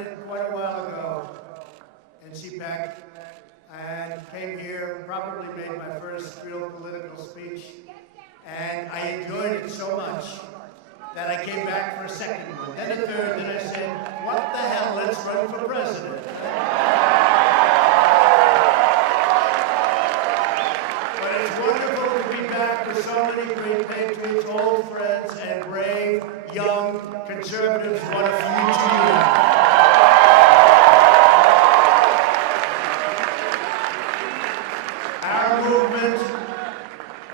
started quite a while ago in CPAC and came here, probably made my first real political speech, and I enjoyed it so much that I came back for a second one, then a third, then I said, what the hell, let's run for president. But it's wonderful to be back with so many great patriots, old friends, and brave, young conservatives. What a future you have. Our movement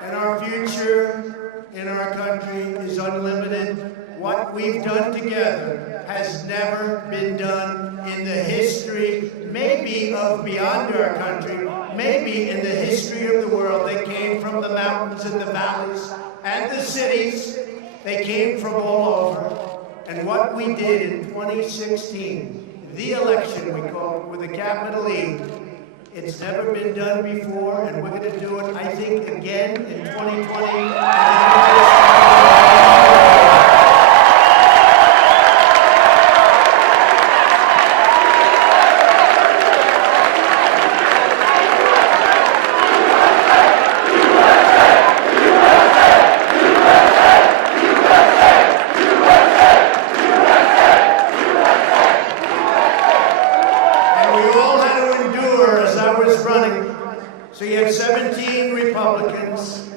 and our future in our country is unlimited. What we've done together has never been done in the history, maybe of beyond our country, maybe in the history of the world. They came from the mountains and the valleys and the cities. They came from all over. And what we did in 2016, the election we call it with a capital E, it's never been done before, and we're going to do it, I think, again in 2020. So you have 17 Republicans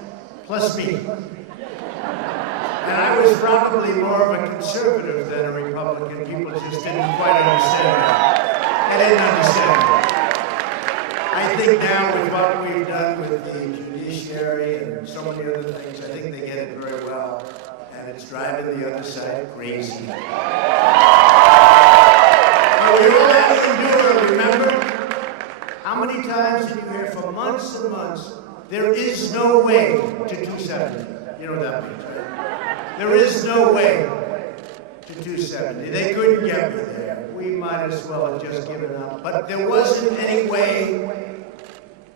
plus me. And I was probably more of a conservative than a Republican. People just didn't quite understand that. They didn't understand that. I think now with what we've done with the judiciary and so many other things, I think they get it very well. And it's driving the other side crazy. But we all have to endure, remember? How many times did you hear for months and months, there is no way to 270? You know what that means, right? There is no way to 270. They couldn't get me there. We might as well have just given up. But there wasn't any way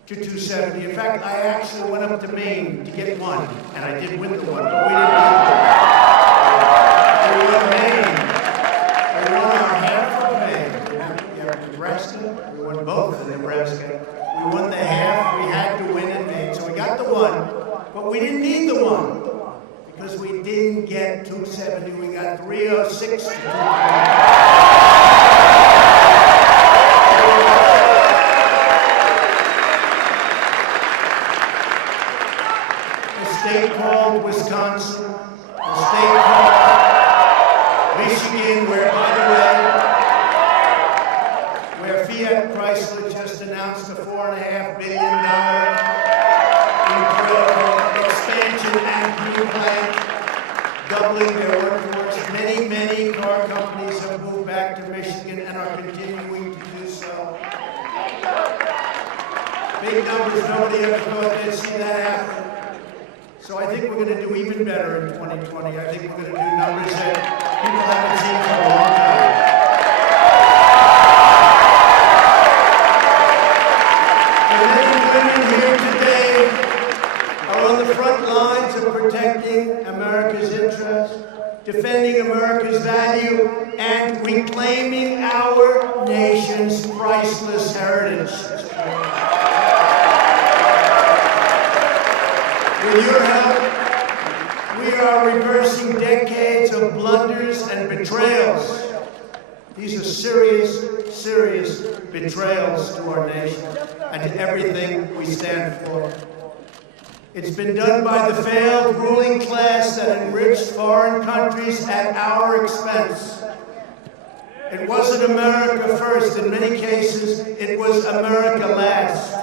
to 270. In fact, I actually went up to Maine to get one, and I did win the one, but we didn't need it. We won Maine. We won our half of Maine. You have Nebraska. We won both in Nebraska. We won the half. We had to win in Maine. So we got the one, but we didn't need the one because we didn't get 270. We got 306. A state called Wisconsin, a state called Michigan, where, by the way, where Fiat Chrysler just announced a $4.5 billion incredible expansion and new plant, doubling their workforce. Many, many car companies have moved back to Michigan and are continuing to do so. Big numbers, nobody ever thought they'd see that happen. So I think we're going to do even better in 2020. I think we're going to do numbers that people haven't seen for a long time. Are on the front lines of protecting America's interests, defending America's value, and reclaiming our nation's priceless heritage. With your help, we are reversing decades of blunders and betrayals. These are serious, serious betrayals to our nation and to everything we stand for. It's been done by the failed ruling class that enriched foreign countries at our expense. It wasn't America first. In many cases, it was America last.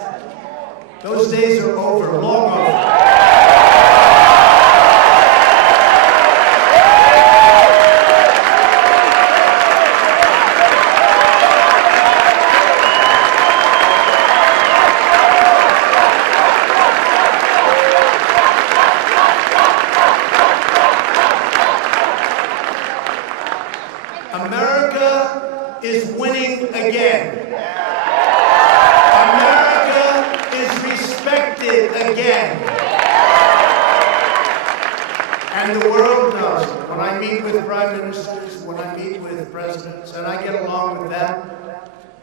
Those days are over, long over. America is winning again. America is respected again. And the world knows it. When when I meet with prime ministers, when I meet with presidents, and I get along with them,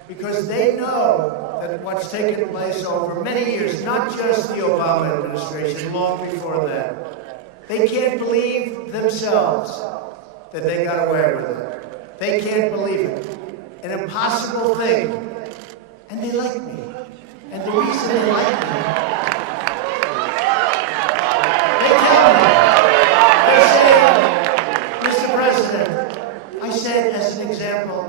because they know that what's taken place over many years, not just the Obama administration, long before that, they can't believe themselves that they got away with it. They can't believe it. An impossible thing. And they like me. And the reason they like me, they tell me, they say, Mr. President, I said as an example,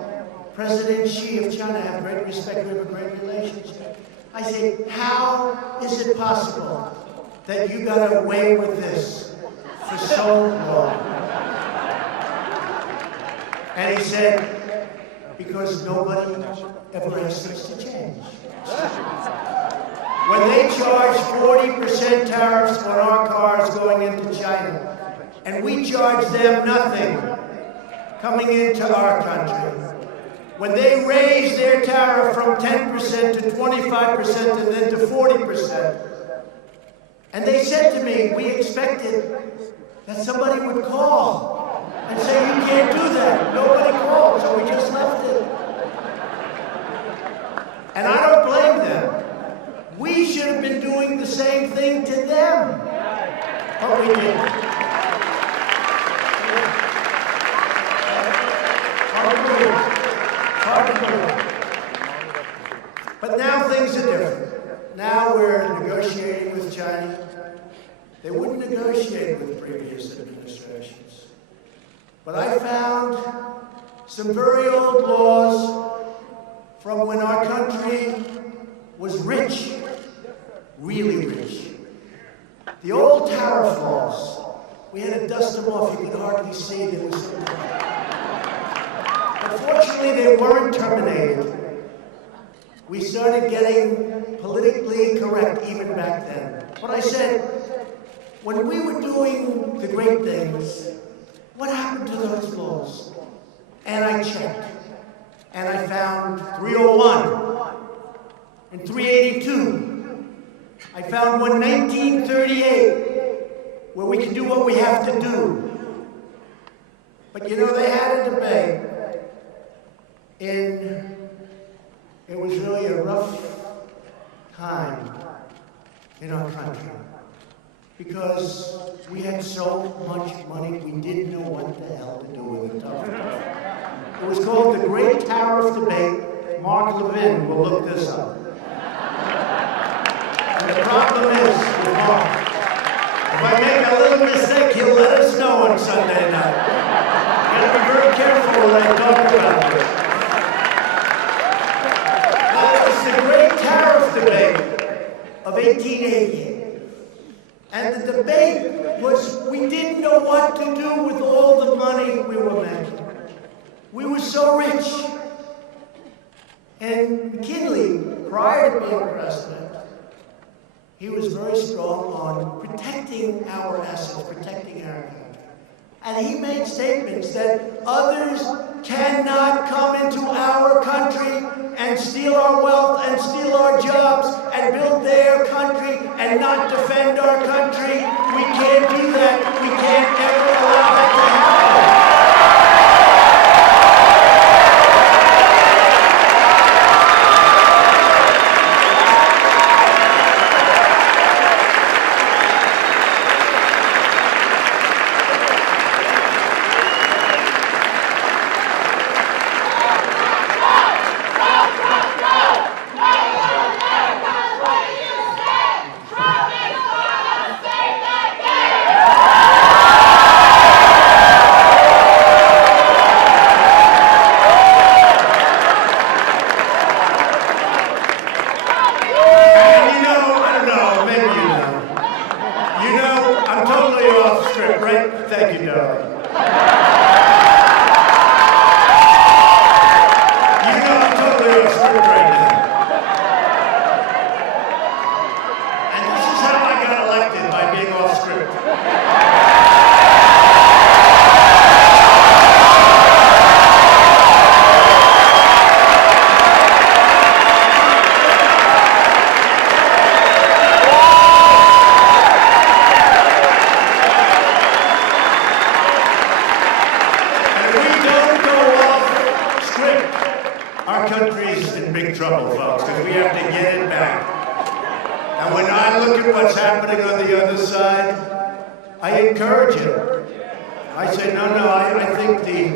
President Xi of China have great respect, we have a great relationship. I say, how is it possible that you got away with this for so long? And he said, because nobody ever asked us to change. When they charge 40% tariffs on our cars going into China, and we charge them nothing coming into our country, when they raise their tariff from 10% to 25% and then to 40%, and they said to me, we expected that somebody would call and say, you can't do that. Nobody called, so we just left it. And I don't blame them. We should have been doing the same thing to them, but we didn't. But now things are different. Now we're negotiating with China. They wouldn't negotiate with previous administrations. But I found some very old laws from when our country was rich, really rich. The old tariff laws, we had to dust them off. You could hardly see there was so much. Unfortunately, they weren't terminated. We started getting politically correct even back then. But I said, when we were doing the great things, what happened to those laws? And I checked. And I found 301 and 382. I found one 1938 where we can do what we have to do. But you know, they had a debate it was really a rough time in our country because we had so much money we didn't know what the hell to do with it. It was called the Great Tariff Debate. Mark Levin will look this up. And the problem is, with Mark, if I make a little mistake, he'll let us know on Sunday night. You gotta be very careful when I talk about this. The Great Tariff Debate of 1880. And the debate was, we didn't know what to do with all the money we were making. We were so rich. And McKinley, prior to being president, he was very strong on protecting our assets, protecting our country. And he made statements that others cannot come into our country and steal our wealth and steal our jobs and build their country and not defend our country. We can't do that. We can't ever allow that to happen. Our country's in big trouble, folks, because we have to get it back. And when I look at what's happening on the other side, I encourage it. I say, no, I think the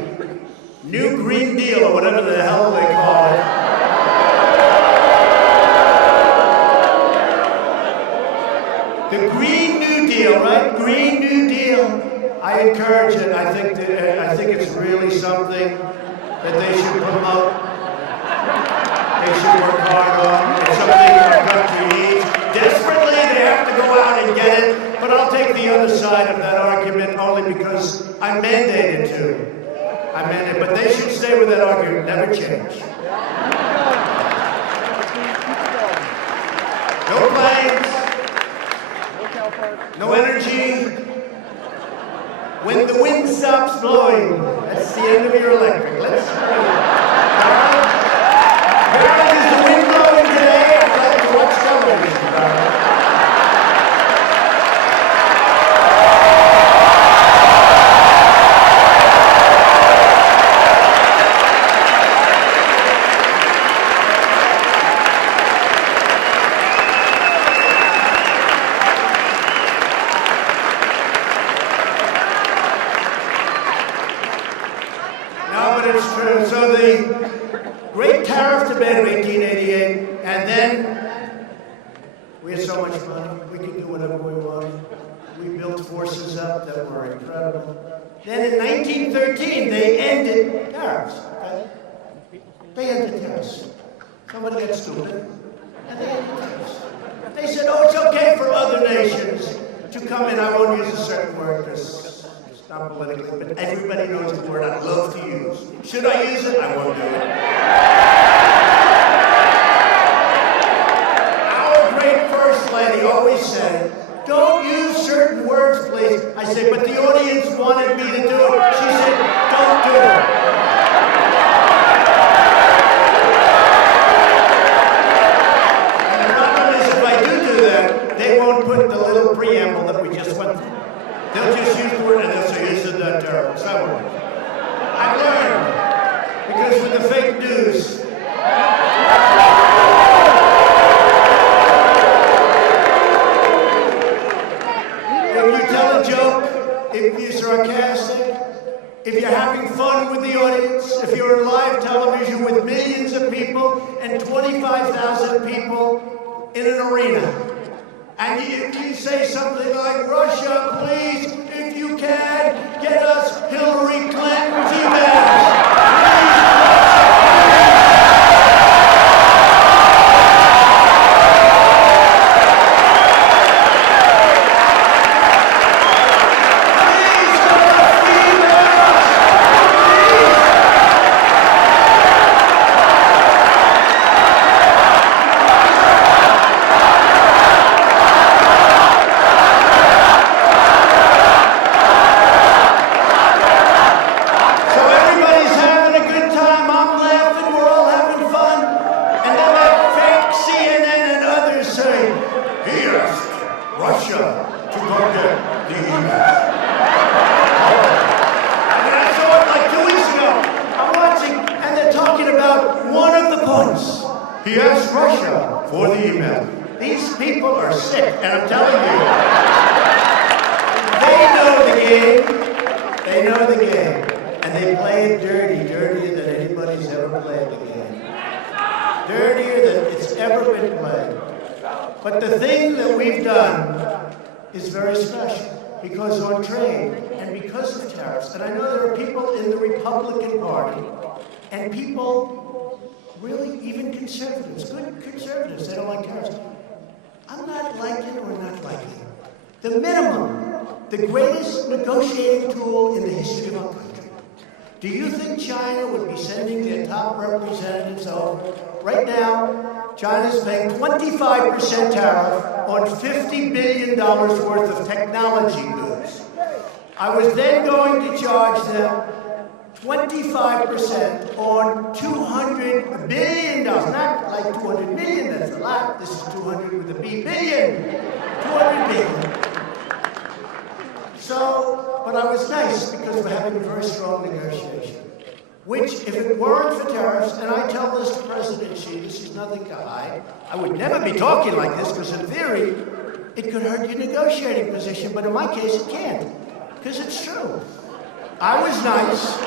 New Green Deal, or whatever the hell they call it, the Green New Deal, right? Green New Deal. I encourage it. I think it's really something that they should promote. They should work hard on. It's something our country needs. Desperately, they have to go out and get it. But I'll take the other side of that argument only because I'm mandated to. I'm mandated. But they should stay with that argument. Never change. No planes. No energy. When the wind stops blowing, that's the end of your electric. Let's Harold, is the wind blowing today? I'd like to watch television, it's true. So the great tariff debate of 1888, and then we had so much money, we could do whatever we wanted. We built forces up that were incredible. Then in 1913, they ended tariffs. Okay? They ended tariffs. Somebody got stupid, and they ended tariffs. They said, oh, it's okay for other nations to come in. I won't use a certain word because not politically, but everybody knows the word I love to use. Should I use it? I won't do it. Our great First Lady always said, don't use certain words, please. I said, but the audience wanted me to do it. She said, don't do it. And the problem is, if I do that, they won't put the little preamble that we just went through. They'll just use the word and they'll say, isn't that terrible? So I've learned, because with the fake news, if you tell a joke, if you're sarcastic, if you're having fun with the audience, if you're on live television with millions of people and 25,000 people in an arena, and if you say something like, Russia, please, if you can, get us Hillary Clinton's emails. He asked Russia for the email. These people are sick, and I'm telling you, they know the game. They know the game, and they play it dirty, dirtier than anybody's ever played the game. Dirtier than it's ever been played. But the thing that we've done is very special, because on trade and because of tariffs, and I know there are people in the Republican Party and people really, even conservatives, good conservatives, they don't like tariffs. I'm not liking or not liking. The minimum, the greatest negotiating tool in the history of our country. Do you think China would be sending their top representatives over? Right now, China's paying 25% tariff on $50 billion worth of technology goods. I was then going to charge them 25% on $200 billion, not like 200 million, that's a lot. This is 200 with a B, billion, 200 billion. So, but I was nice because we're having a very strong negotiation. which, if it weren't for tariffs, and I tell this to President Xi, this is nothing to hide, I would never be talking like this, because in theory, it could hurt your negotiating position, but in my case, it can't, because it's true. I was nice,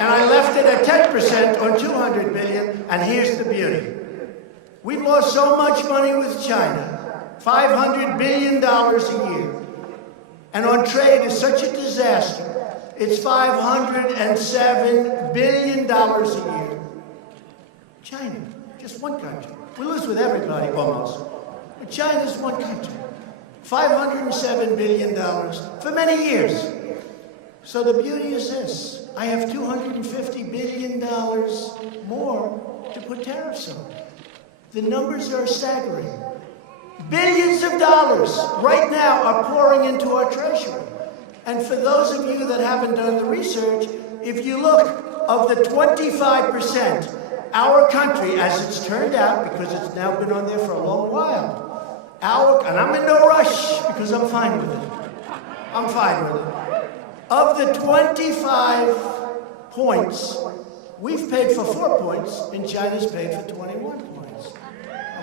and I left it at 10% on $200 billion, and here's the beauty. We've lost so much money with China, $500 billion a year, and on trade is such a disaster. It's $507 billion a year. China, just one country. We lose with everybody, almost. But China's one country. $507 billion for many years. So the beauty is this. I have $250 billion more to put tariffs on. The numbers are staggering. Billions of dollars right now are pouring into our treasury. And for those of you that haven't done the research, if you look, of the 25%, our country, as it's turned out, because it's now been on there for a long while, and I'm in no rush, because I'm fine with it. I'm fine with it. Of the 25 points, we've paid for 4 points, and China's paid for 21 points.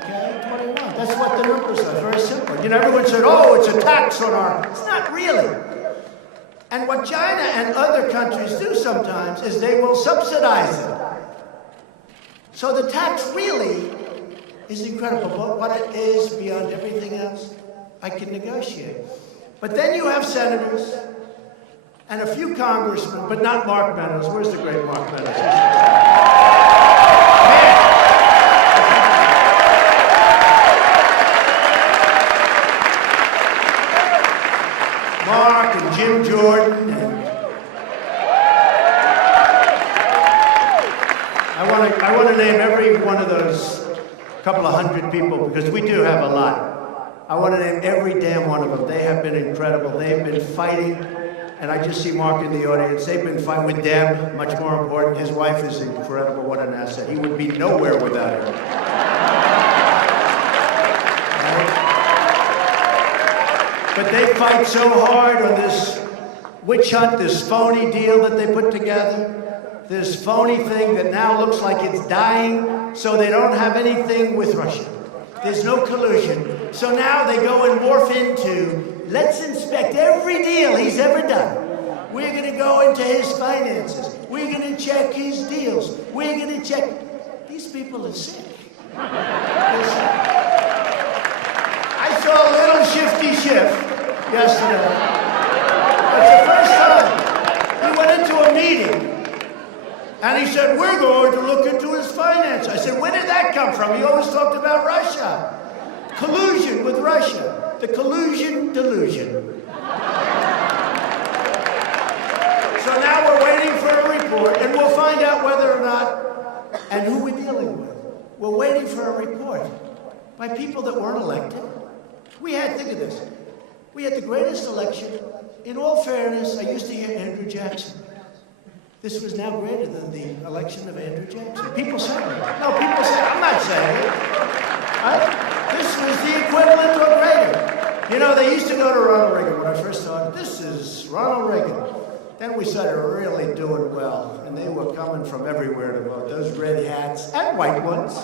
Okay, 21. That's what the numbers are. Very simple. You know, everyone said, oh, it's a tax on our... It's not really. And what China and other countries do sometimes is they will subsidize it. So the tax really is incredible. But what it is beyond everything else, I can negotiate. But then you have senators and a few congressmen, but not Mark Meadows. Where's the great Mark Meadows? Mark and Jim Jordan. And I want to name every one of those couple of hundred people, because we do have a lot. I want to name every damn one of them. They have been incredible. They've been fighting, and I just see Mark in the audience. They've been fighting with Deb, much more important. His wife is incredible. What an asset. He would be nowhere without her. But they fight so hard on this witch hunt, this phony deal that they put together, this phony thing that now looks like it's dying, so they don't have anything with Russia. There's no collusion. So now they go and morph into, let's inspect every deal he's ever done. We're going to go into his finances. We're going to check his deals. We're going to check. These people are sick. I saw a little shifty Schiff yesterday. It's the first time. He went into a meeting, and he said, we're going to look into his finance. I said, where did that come from? He always talked about Russia. Collusion with Russia. The collusion delusion. So now we're waiting for a report, and we'll find out whether or not, and who we're dealing with. We're waiting for a report by people that weren't elected. Think of this. We had the greatest election. In all fairness, I used to hear Andrew Jackson. This was now greater than the election of Andrew Jackson. People say it. No, people say it. I'm not saying it. This was the equivalent or greater. You know, they used to go to Ronald Reagan when I first thought, this is Ronald Reagan. Then we started really doing well, and they were coming from everywhere to vote. Those red hats and white ones.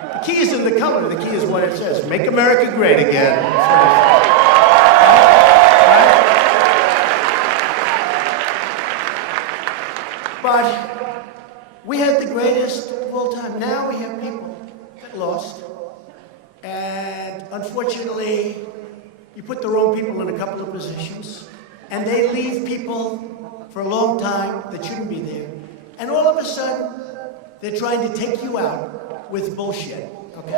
The key isn't the color, the key is what it says. Make America great again. But we had the greatest of all time. Now we have people that lost. And unfortunately, you put the wrong people in a couple of positions, and they leave people for a long time that shouldn't be there. And all of a sudden, they're trying to take you out with bullshit, okay?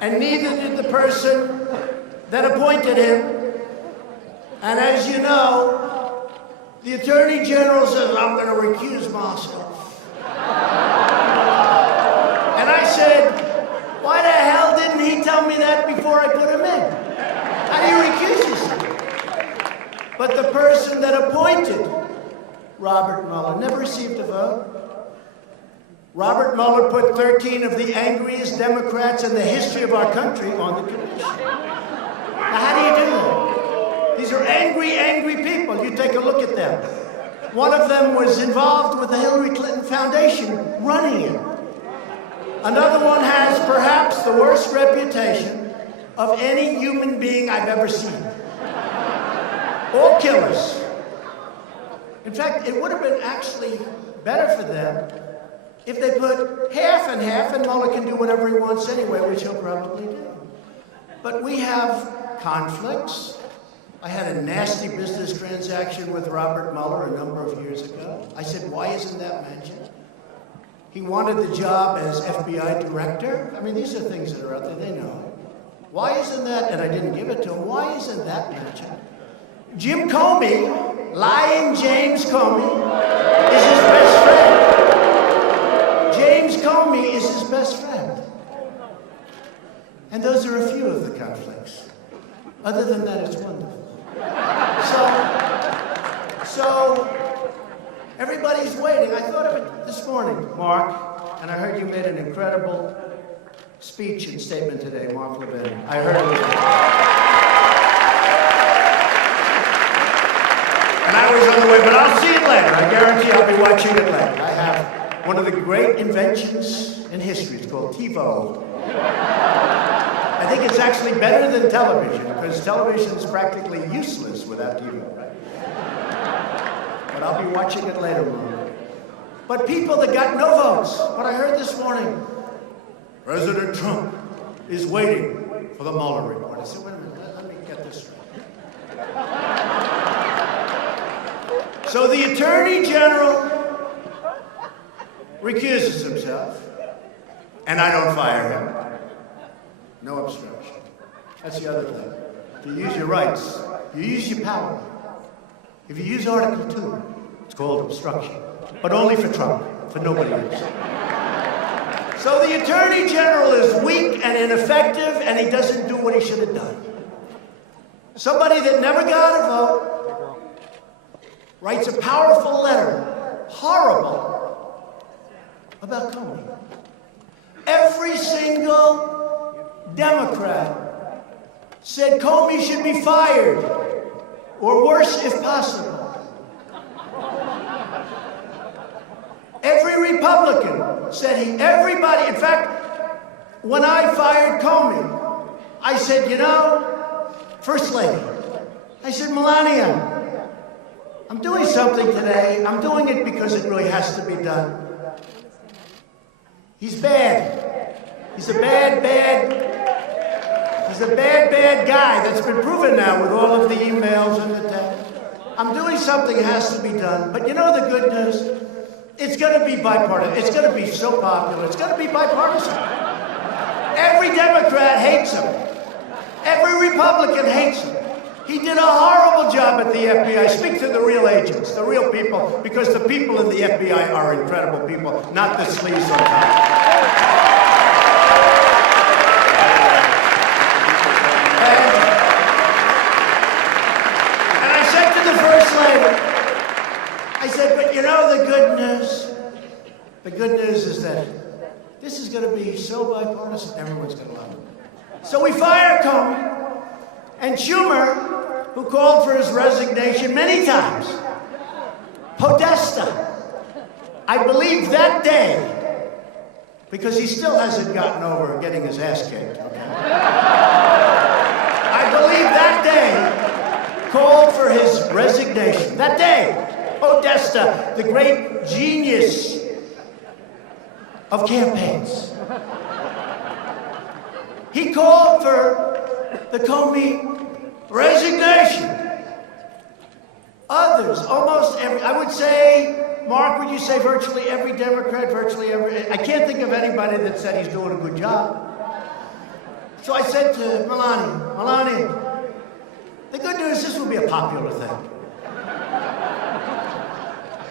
And neither did the person that appointed him. And as you know, the Attorney General says, I'm going to recuse myself. And I said, why the hell didn't he tell me that before I put him But the person that appointed Robert Mueller never received a vote. Robert Mueller put 13 of the angriest Democrats in the history of our country on the commission. Now, how do you do that? These are angry, angry people. You take a look at them. One of them was involved with the Hillary Clinton Foundation, running it. Another one has perhaps the worst reputation of any human being I've ever seen. All killers. In fact, it would have been actually better for them if they put half and half, and Mueller can do whatever he wants anyway, which he'll probably do. But we have conflicts. I had a nasty business transaction with Robert Mueller a number of years ago. I said, why isn't that mentioned? He wanted the job as FBI director. I mean, these are things that are out there, they know it. Why isn't that, and I didn't give it to him, why isn't that mentioned? Jim Comey, lying James Comey, is his best friend. James Comey is his best friend. And those are a few of the conflicts. Other than that, it's wonderful. So everybody's waiting. I thought of it this morning, Mark, and I heard you made an incredible speech and statement today, Mark Levin. I heard it. And I was on the way, but I'll see it later. I guarantee I'll be watching it later. I have one of the great inventions in history. It's called TiVo. I think it's actually better than television, because television is practically useless without TiVo. But I'll be watching it later, Mark. But people that got no votes, what I heard this morning, President Trump is waiting for the Mueller report. I said, wait a minute, let me get this straight. So the Attorney General recuses himself, and I don't fire him. No obstruction. That's the other thing. If you use your rights, you use your power. If you use Article 2, it's called obstruction. But only for Trump, for nobody else. So the Attorney General is weak and ineffective, and he doesn't do what he should have done. Somebody that never got a vote writes a powerful letter, horrible, about Comey. Every single Democrat said Comey should be fired, or worse if possible. Every Republican said everybody, in fact, when I fired Comey, I said, you know, First Lady, I said, Melania, I'm doing something today. I'm doing it because it really has to be done. He's bad. He's a bad guy. That's been proven now with all of the emails and the text. I'm doing something that has to be done. But you know the good news? It's going to be bipartisan. It's going to be so popular. It's going to be bipartisan. Every Democrat hates him. Every Republican hates him. He did a horrible job at the FBI. Speak to the real agents, the real people, because the people in the FBI are incredible people, not the sleaze on top. And I said to the First Lady, I said, but you know the good news? The good news is that this is going to be so bipartisan, everyone's going to love it. So we fire Comey, and Schumer, who called for his resignation many times, Podesta, I believe that day, because he still hasn't gotten over getting his ass kicked, okay? I believe that day called for his resignation. That day, Podesta, the great genius of campaigns, he called for the Comey resignation. Others, almost every, I would say, Mark, would you say virtually every Democrat, virtually every, I can't think of anybody that said he's doing a good job. So I said to Melania, the good news, this will be a popular thing.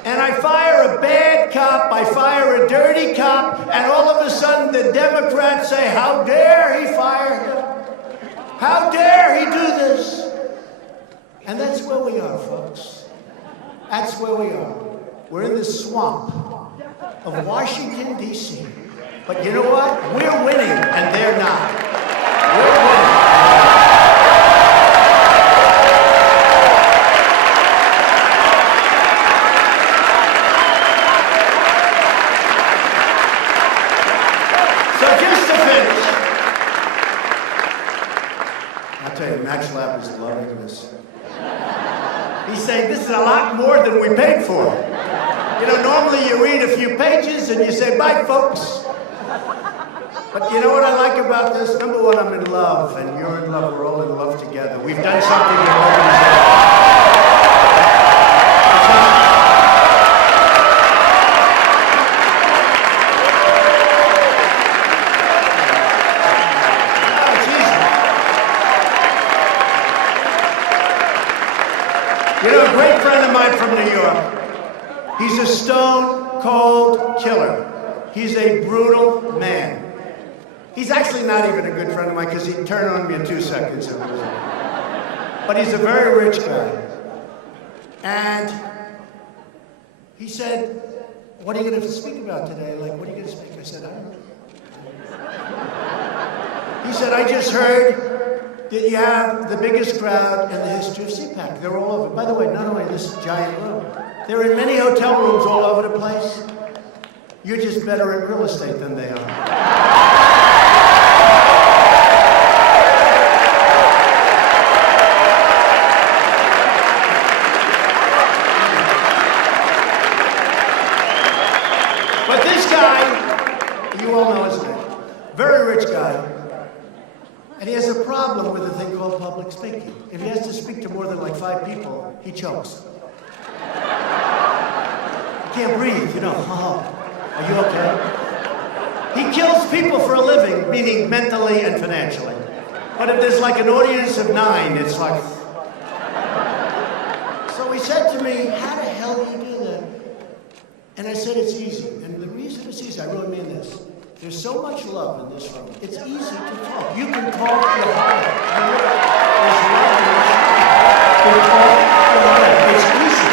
And I fire a bad cop, I fire a dirty cop, and all of a sudden the Democrats say, how dare he fire him? How dare he do this? And that's where we are, folks. That's where we are. We're in the swamp of Washington, D.C. But you know what? We're winning, and they're not. We're winning. So just to finish, I'll tell you, Max Lab is loving this. He's saying, this is a lot more than we paid for. You know, normally you read a few pages and you say, bye, folks. But you know what I like about this? Number one, I'm in love, and you're in love. We're all in love together. We've done something that You know, a great friend of mine from New York, he's a stone-cold killer. He's a brutal man. He's actually not even a good friend of mine because he'd turn on me in 2 seconds. But he's a very rich guy. And he said, what are you going to speak about today? Like, what are you going to speak? I said, I don't know. He said, I just heard that you have the biggest crowd in the history of CPAC. They're all over. By the way, not only this giant room, they're in many hotel rooms all over the place. You're just better at real estate than they are. But this guy, you all know his name, very rich guy, and he has a problem with a thing called public speaking. If he has to speak to more than like 5 people, he chokes. He can't breathe, you know. Oh, are you okay? He kills people for a living, meaning mentally and financially. But if there's like an audience of 9, it's like... So he said to me, how the hell do you do that? And I said, it's easy. And the reason it's easy, I really mean this. There's so much love in this room. It's easy to talk. You can talk your heart out. There's love in this room. You can talk your heart out. It's easy.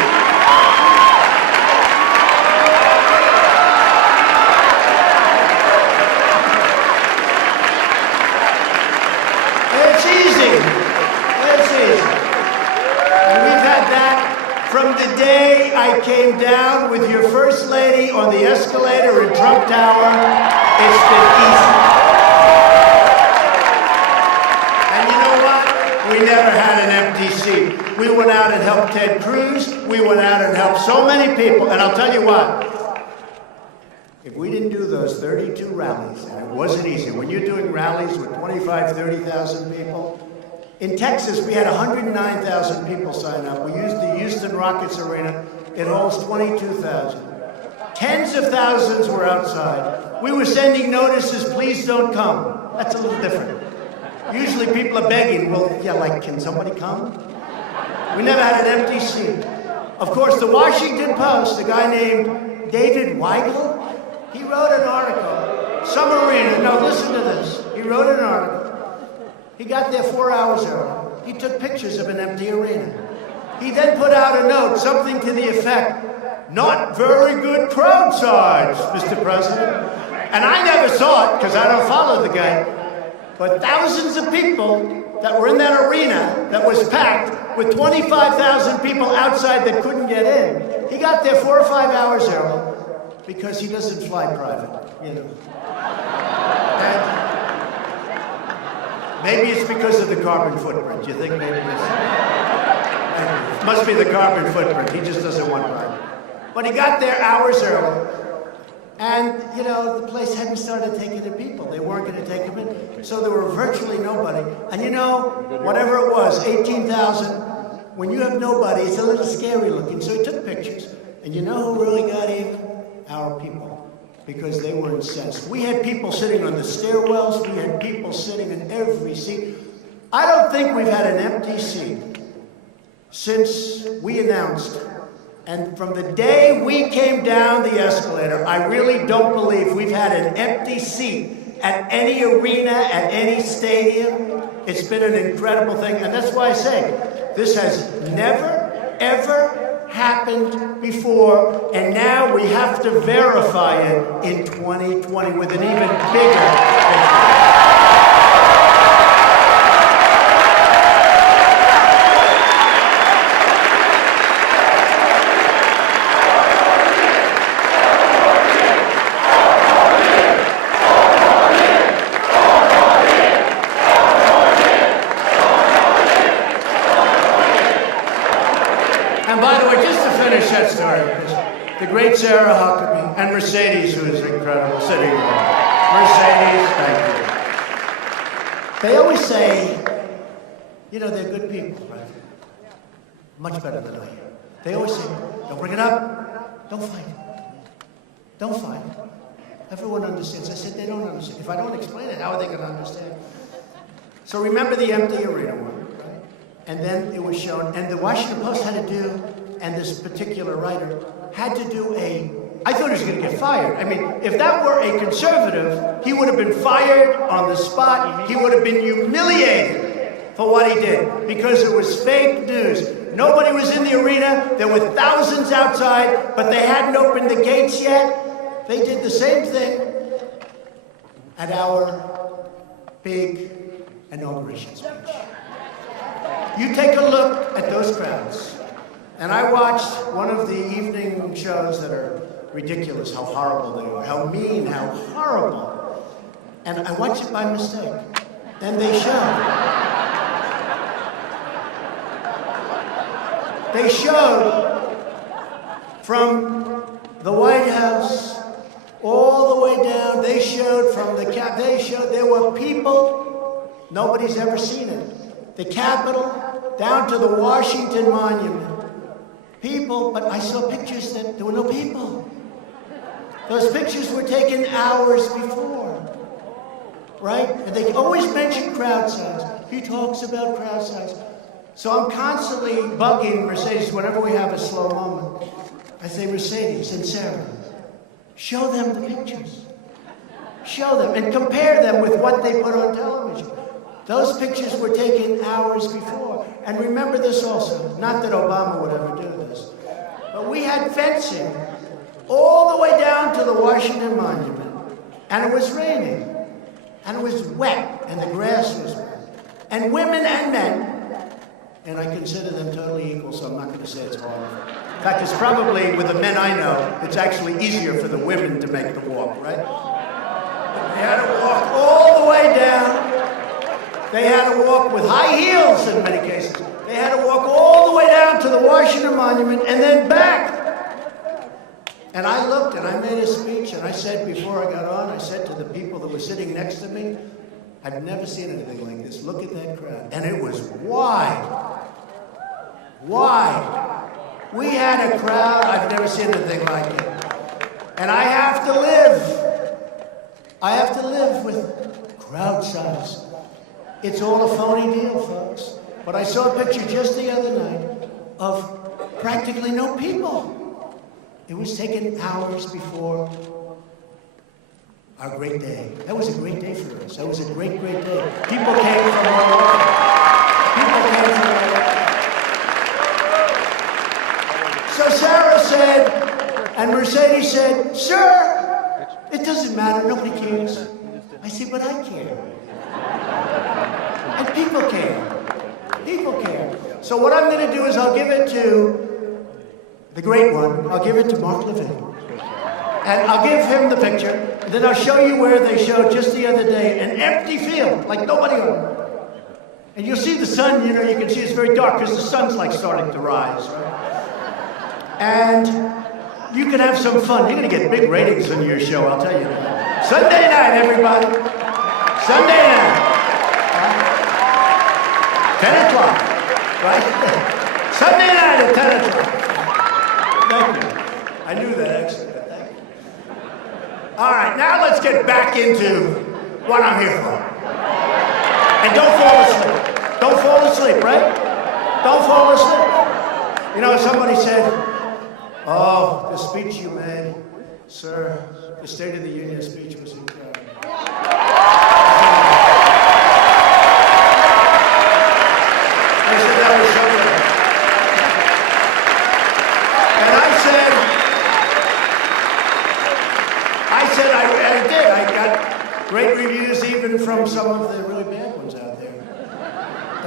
It's easy. It's easy. And we've had that from the day I came down with your first lady on the escalator in Trump Tower. It's been easy. And you know what? We never had an empty seat. We went out and helped Ted Cruz. We went out and helped so many people. And I'll tell you what, if we didn't do those 32 rallies, and it wasn't easy, when you're doing rallies with 25, 30,000 people, in Texas, we had 109,000 people sign up. We used the Houston Rockets Arena. It holds 22,000. Tens of thousands were outside. We were sending notices, please don't come. That's a little different. Usually people are begging, well, yeah, like, can somebody come? We never had an empty seat. Of course, the Washington Post, a guy named David Weigel, he wrote an article, some arena, now listen to this. He wrote an article. He got there 4 hours early. He took pictures of an empty arena. He then put out a note, something to the effect, not very good crowd size, Mr. President. And I never saw it, because I don't follow the guy. But thousands of people that were in that arena that was packed with 25,000 people outside that couldn't get in. He got there 4 or 5 hours early because he doesn't fly private, you know. And maybe it's because of the carbon footprint. You think maybe it's... It must be the carbon footprint. He just doesn't want private. But he got there hours early. And, you know, the place hadn't started taking in people. They weren't going to take them in. So there were virtually nobody. And you know, whatever it was, 18,000, when you have nobody, it's a little scary looking. So he took pictures. And you know who really got even? Our people. Because they were incensed. We had people sitting on the stairwells. We had people sitting in every seat. I don't think we've had an empty seat since we announced. And from the day we came down the escalator, I really don't believe we've had an empty seat at any arena, at any stadium. It's been an incredible thing. And that's why I say, This has never, ever happened before, and now we have to verify it in 2020 with an even bigger victory. And by the way, just to finish that story, the great Sarah Huckabee and Mercedes, who is incredible, sitting there. Mercedes, thank you. They always say, you know, they're good people, right? Much better than I am. They always say, don't bring it up, don't fight. Don't fight. Everyone understands. I said, they don't understand. If I don't explain it, how are they going to understand? So remember the empty arena one. And then it was shown, and the Washington Post had to do, and this particular writer had to do I thought he was going to get fired. I mean, if that were a conservative, he would have been fired on the spot. He would have been humiliated for what he did, because it was fake news. Nobody was in the arena. There were thousands outside, but they hadn't opened the gates yet. They did the same thing at our big inauguration speech. You take a look at those crowds, and I watched one of the evening shows that are ridiculous, how horrible they are, how mean, how horrible. And I watched it by mistake. And they showed from the White House all the way down. They showed from the Cap. They showed there were people, nobody's ever seen it. The Capitol, down to the Washington Monument. People, but I saw pictures that there were no people. Those pictures were taken hours before, right? And they always mention crowd size. He talks about crowd size. So I'm constantly bugging Mercedes whenever we have a slow moment. I say, Mercedes and Sarah, show them the pictures. Show them and compare them with what they put on television. Those pictures were taken hours before. And remember this also, not that Obama would ever do this, but we had fencing all the way down to the Washington Monument, and it was raining, and it was wet, and the grass was wet. And women and men, and I consider them totally equal, so I'm not going to say it's harder. In fact, it's probably, with the men I know, it's actually easier for the women to make the walk, right? They had to walk all the way down. They had to walk with high heels in many cases. They had to walk all the way down to the Washington Monument and then back. And I looked and I made a speech and I said before I got on, I said to the people that were sitting next to me, I've never seen anything like this. Look at that crowd. And it was wide. Wide. We had a crowd, I've never seen anything like it. And I have to live with crowd size. It's all a phony deal, folks. But I saw a picture just the other night of practically no people. It was taken hours before our great day. That was a great day for us. That was a great, great day. People came from all over. People came from all over. So Sarah said, and Mercedes said, sir, it doesn't matter. Nobody cares. I said, but I care. And people care. People care. So what I'm going to do is I'll give it to the great one. I'll give it to Mark Levin. And I'll give him the picture. And then I'll show you where they showed just the other day an empty field, like nobody on it. And you'll see the sun, you know, you can see it's very dark because the sun's like starting to rise. Right? And you can have some fun. You're going to get big ratings on your show, I'll tell you that. Sunday night, everybody. Sunday night. 10 o'clock, right? Sunday night at 10 o'clock. Thank you. I knew that actually, but thank you. All right, now let's get back into what I'm here for. And don't fall asleep. Don't fall asleep, right? Don't fall asleep. You know, somebody said, oh, the speech you made, sir, the State of the Union speech was incredible. I said that was so good.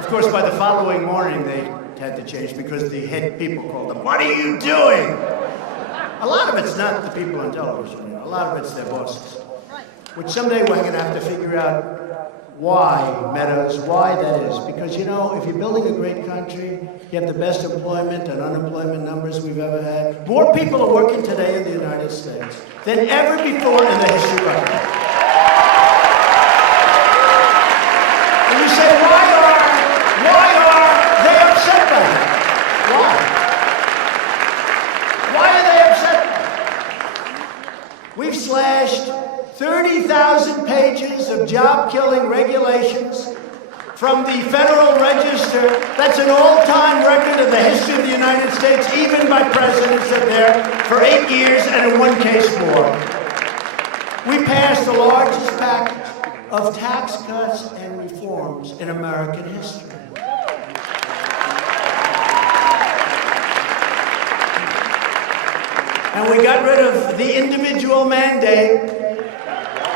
Of course, by the following morning, they had to change because the head people called them, "What are you doing?" A lot of it's not the people on television, you know. A lot of it's their bosses. Which someday we're going to have to figure out why, Meadows, why that is. Because, you know, if you're building a great country, you have the best employment and unemployment numbers we've ever had. More people are working today in the United States than ever before in the history of our country. And you say, why are they upset by that? Why are they upset? We've slashed 30,000 pages of job-killing regulations from the Federal Register. That's an all-time record in the history of the United States, even by presidents that are there for 8 years and in one case more. We passed the largest package of tax cuts and reforms in American history. And we got rid of the individual mandate,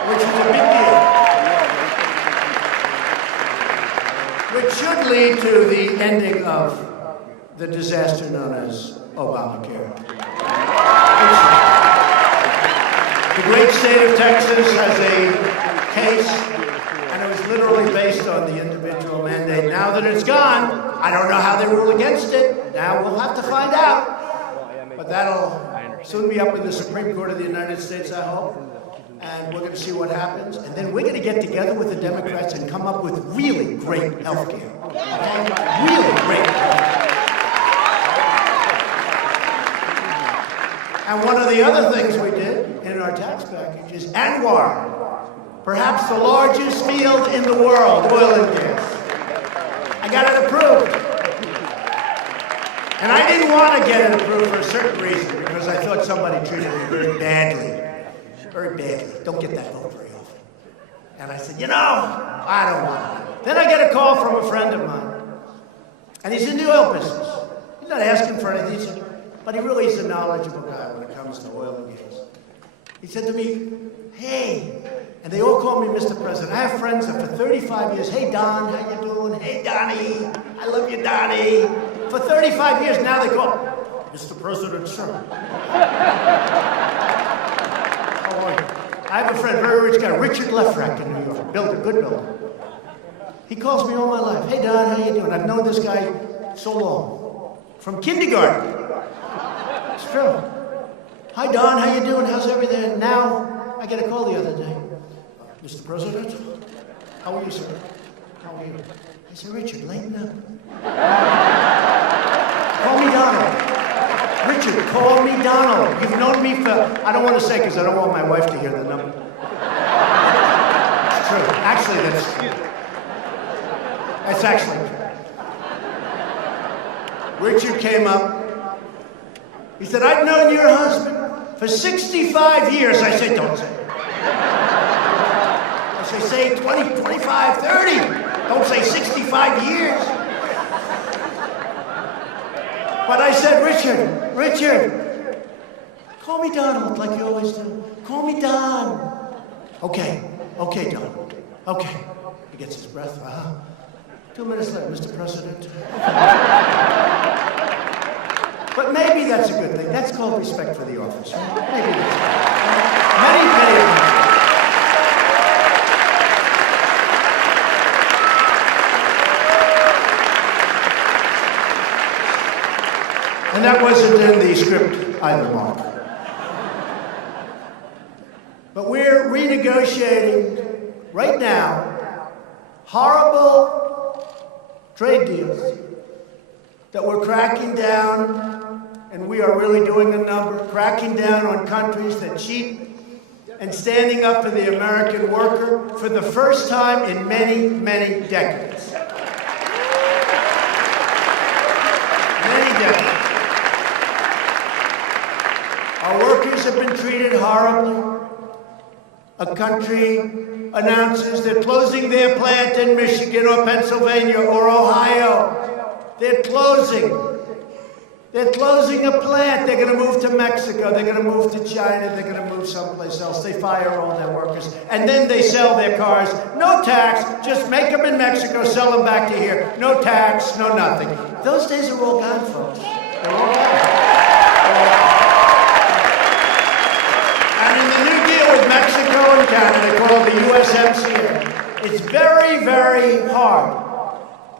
which is a big deal, which should lead to the ending of the disaster known as Obamacare. The great state of Texas has a case, and it was literally based on the individual mandate. Now that it's gone, I don't know how they rule against it. Now we'll have to find out. But that'll soon be up in the Supreme Court of the United States, I hope. And we're going to see what happens. And then we're going to get together with the Democrats and come up with really great health care. Okay? Really great health care. And one of the other things we did in our tax package is Anwar, perhaps the largest field in the world, oil and gas. I got it approved. And I didn't want to get it approved for a certain reason, because I thought somebody treated me very badly. Very badly. Don't get that vote very often. And I said, you know, I don't want it. Then I get a call from a friend of mine. And he's in the oil business. He's not asking for anything, but he really is a knowledgeable guy when it comes to oil and gas. He said to me, hey, and they all call me Mr. President. I have friends that for 35 years, hey, Don, how you doing? Hey, Donnie, I love you, Donnie. For 35 years now they call, Mr. President, sir. I have a friend, very rich guy, Richard Lefrak in New York, builder, good builder. He calls me all my life. Hey, Don, how you doing? I've known this guy so long, from kindergarten. It's true. Hi, Don, how you doing? How's everything? Now, I get a call the other day. Mr. President, how are you, sir? How are you? I said, Richard, lighten up. Call me Donald. Richard, call me Donald. You've known me for, I don't want to say because I don't want my wife to hear the number. It's true. Actually, that's actually true. Richard came up. He said, I've known your husband for 65 years. I said, don't say it. I say 20, 25, 30. Don't say 65 years. But I said, Richard, call me Donald like you always do. Call me Don. Okay, Don. Okay. He gets his breath. 2 minutes later, Mr. President. But maybe that's a good thing. That's called respect for the office, right? Maybe that's many things. And that wasn't in the script either, Mark. But we're renegotiating right now horrible trade deals that we're cracking down, and we are really doing a number, cracking down on countries that cheat and standing up for the American worker for the first time in many, many decades. Many decades. Our workers have been treated horribly. A country announces they're closing their plant in Michigan or Pennsylvania or Ohio. They're closing. They're closing a plant. They're going to move to Mexico. They're going to move to China. They're going to move someplace else. They fire all their workers. And then they sell their cars. No tax. Just make them in Mexico, sell them back to here. No tax, no nothing. Those days are all gone, folks. They're all gone. And in the new deal with Mexico and Canada, called the USMCA, it's very, very hard,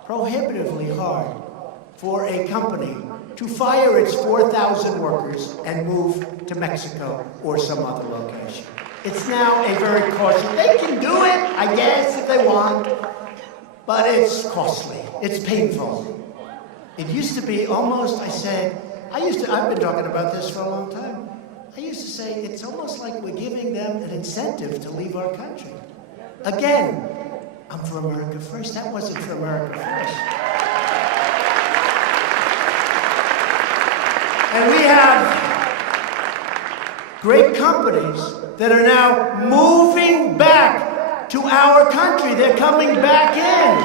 prohibitively hard, for a company to fire its 4,000 workers and move to Mexico or some other location. It's now a very costly. They can do it, I guess, if they want, but it's costly. It's painful. It used to be almost, I've been talking about this for a long time. I used to say it's almost like we're giving them an incentive to leave our country. Again, I'm for America first. That wasn't for America first. And we have great companies that are now moving back to our country. They're coming back in.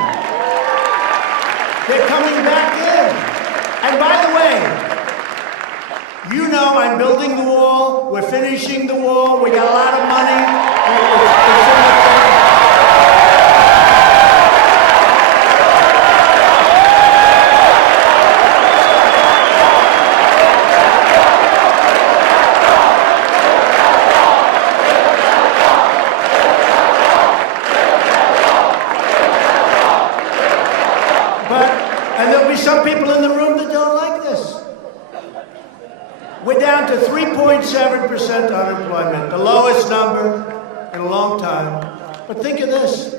They're coming back in. And by the way, you know I'm building the wall. We're finishing the wall. We got a lot of money. Some people in the room that don't like this. We're down to 3.7% unemployment, the lowest number in a long time. But think of this.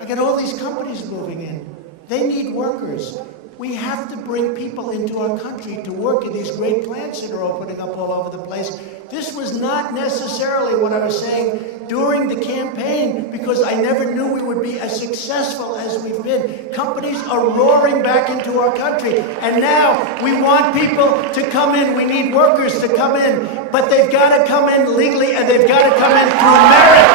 I got all these companies moving in. They need workers. We have to bring people into our country to work in these great plants that are opening up all over the place. This was not necessarily what I was saying during the campaign, because I never knew we would be as successful as we've been. Companies are roaring back into our country, and now we want people to come in. We need workers to come in, but they've got to come in legally, and they've got to come in through merit.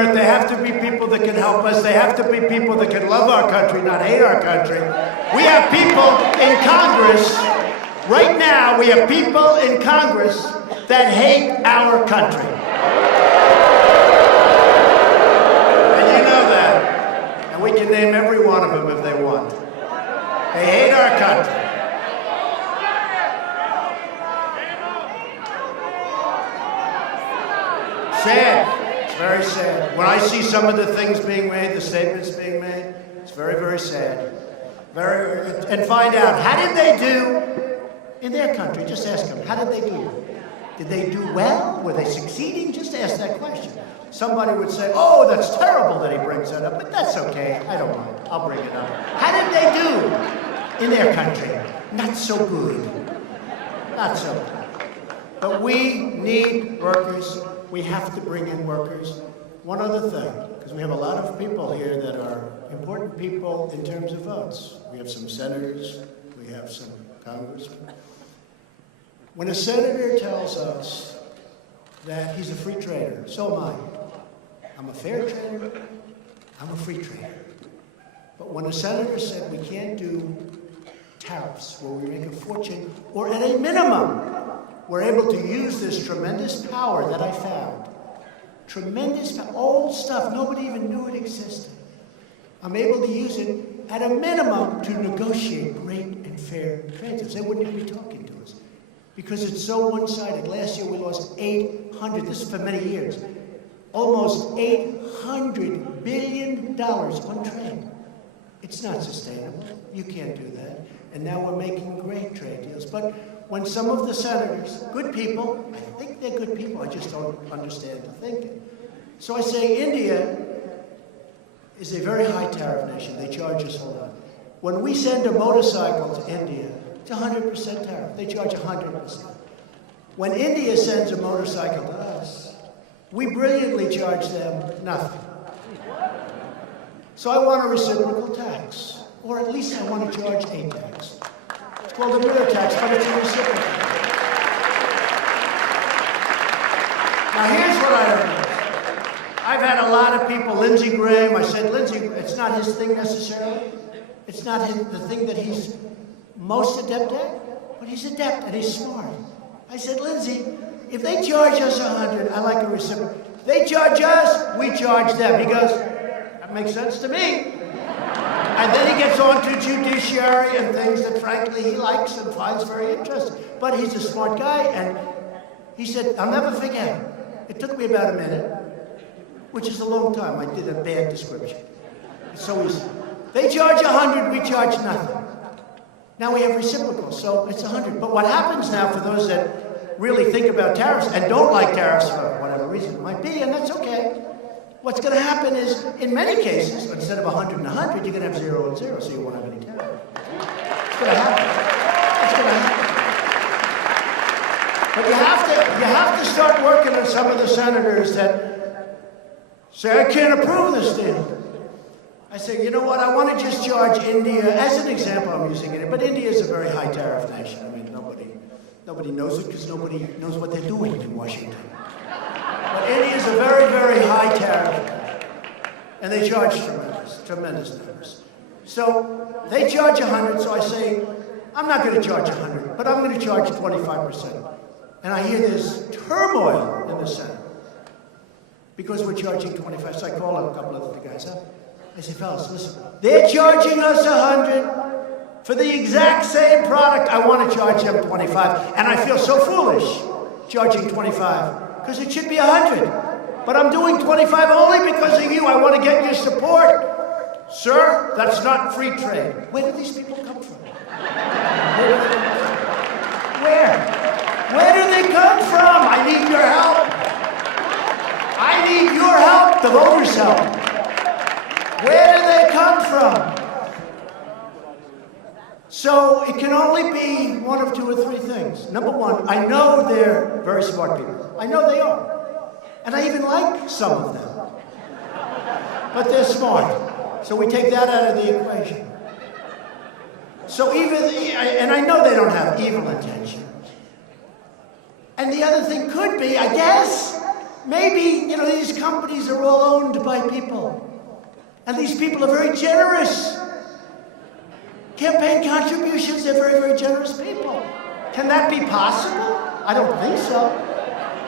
They have to be people that can help us. They have to be people that can love our country, not hate our country. We have people in Congress, right now, we have people in Congress that hate our country. And you know that. And we can name every one of them if they want. They hate our country. Sad. Very sad. When I see some of the things being made, the statements being made, it's very, very sad. And find out, how did they do in their country? Just ask them, how did they do? Did they do well? Were they succeeding? Just ask that question. Somebody would say, oh, that's terrible that he brings that up, but that's okay. I don't mind. I'll bring it up. How did they do in their country? Not so good. Not so good. But we need workers. We have to bring in workers. One other thing, because we have a lot of people here that are important people in terms of votes. We have some senators, we have some congressmen. When a senator tells us that he's a free trader, so am I. I'm a fair trader, I'm a free trader. But when a senator said we can't do tariffs where we make a fortune, or at a minimum, we're able to use this tremendous power that I found. Tremendous, old stuff, nobody even knew it existed. I'm able to use it at a minimum to negotiate great and fair trade. They wouldn't even be talking to us because it's so one-sided. Last year we lost 800, this is for many years, almost $800 billion on trade. It's not sustainable. You can't do that. And now we're making great trade deals. But when some of the senators, good people, I think they're good people, I just don't understand the thinking. So I say India is a very high tariff nation. They charge us a lot. When we send a motorcycle to India It's 100% tariff. They charge 100%. When India sends a motorcycle to us, we brilliantly charge them nothing. So I want a reciprocal tax, or at least I want to charge a tax. It's called a mirror tax, but it's a reciprocal tax. Now here's what I don't know. I've had a lot of people, Lindsey Graham, I said, Lindsey, it's not his thing necessarily. It's not the thing that he's most adept at, but he's adept and he's smart. I said, Lindsey, if they charge us 100, I like a reciprocal. They charge us, we charge them. He goes, that makes sense to me. And then he gets on to judiciary and things that frankly he likes and finds very interesting. But he's a smart guy, and he said, I'll never forget. It took me about a minute, which is a long time. I did a bad description. It's so easy. They charge 100, we charge nothing. Now we have reciprocal, so it's 100. But what happens now for those that really think about tariffs and don't like tariffs for whatever reason it might be, and that's okay, what's going to happen is, in many cases, instead of 100 and 100, you're going to have 0 and 0, so you won't have any tariff. It's going to happen. It's going to happen. But you have to start working on some of the senators that say, I can't approve this deal. I say, you know what, I want to just charge India, as an example I'm using it, but India is a very high tariff nation. I mean, nobody knows it because nobody knows what they're doing in Washington. But India is a very, very high tariff, and they charge tremendous numbers. So they charge 100, so I say, I'm not going to charge 100, but I'm going to charge 25%. And I hear this turmoil in the Senate because we're charging 25. So I call a couple of the guys up. I say, fellas, listen, they're charging us 100 for the exact same product. I want to charge them 25. And I feel so foolish charging 25 because it should be 100. But I'm doing 25 only because of you. I want to get your support. Sir, that's not free trade. Where do these people come from? Where? Where do they come from? I need your help. I need your help, the voters' help. Where do they come from? So it can only be one of 2 or 3 things. Number one, I know they're very smart people. I know they are. And I even like some of them. But they're smart. So we take that out of the equation. So and I know they don't have evil intention. And the other thing could be, I guess, maybe, these companies are all owned by people. And these people are very generous. Campaign contributions, they're very, very generous people. Can that be possible? I don't think so.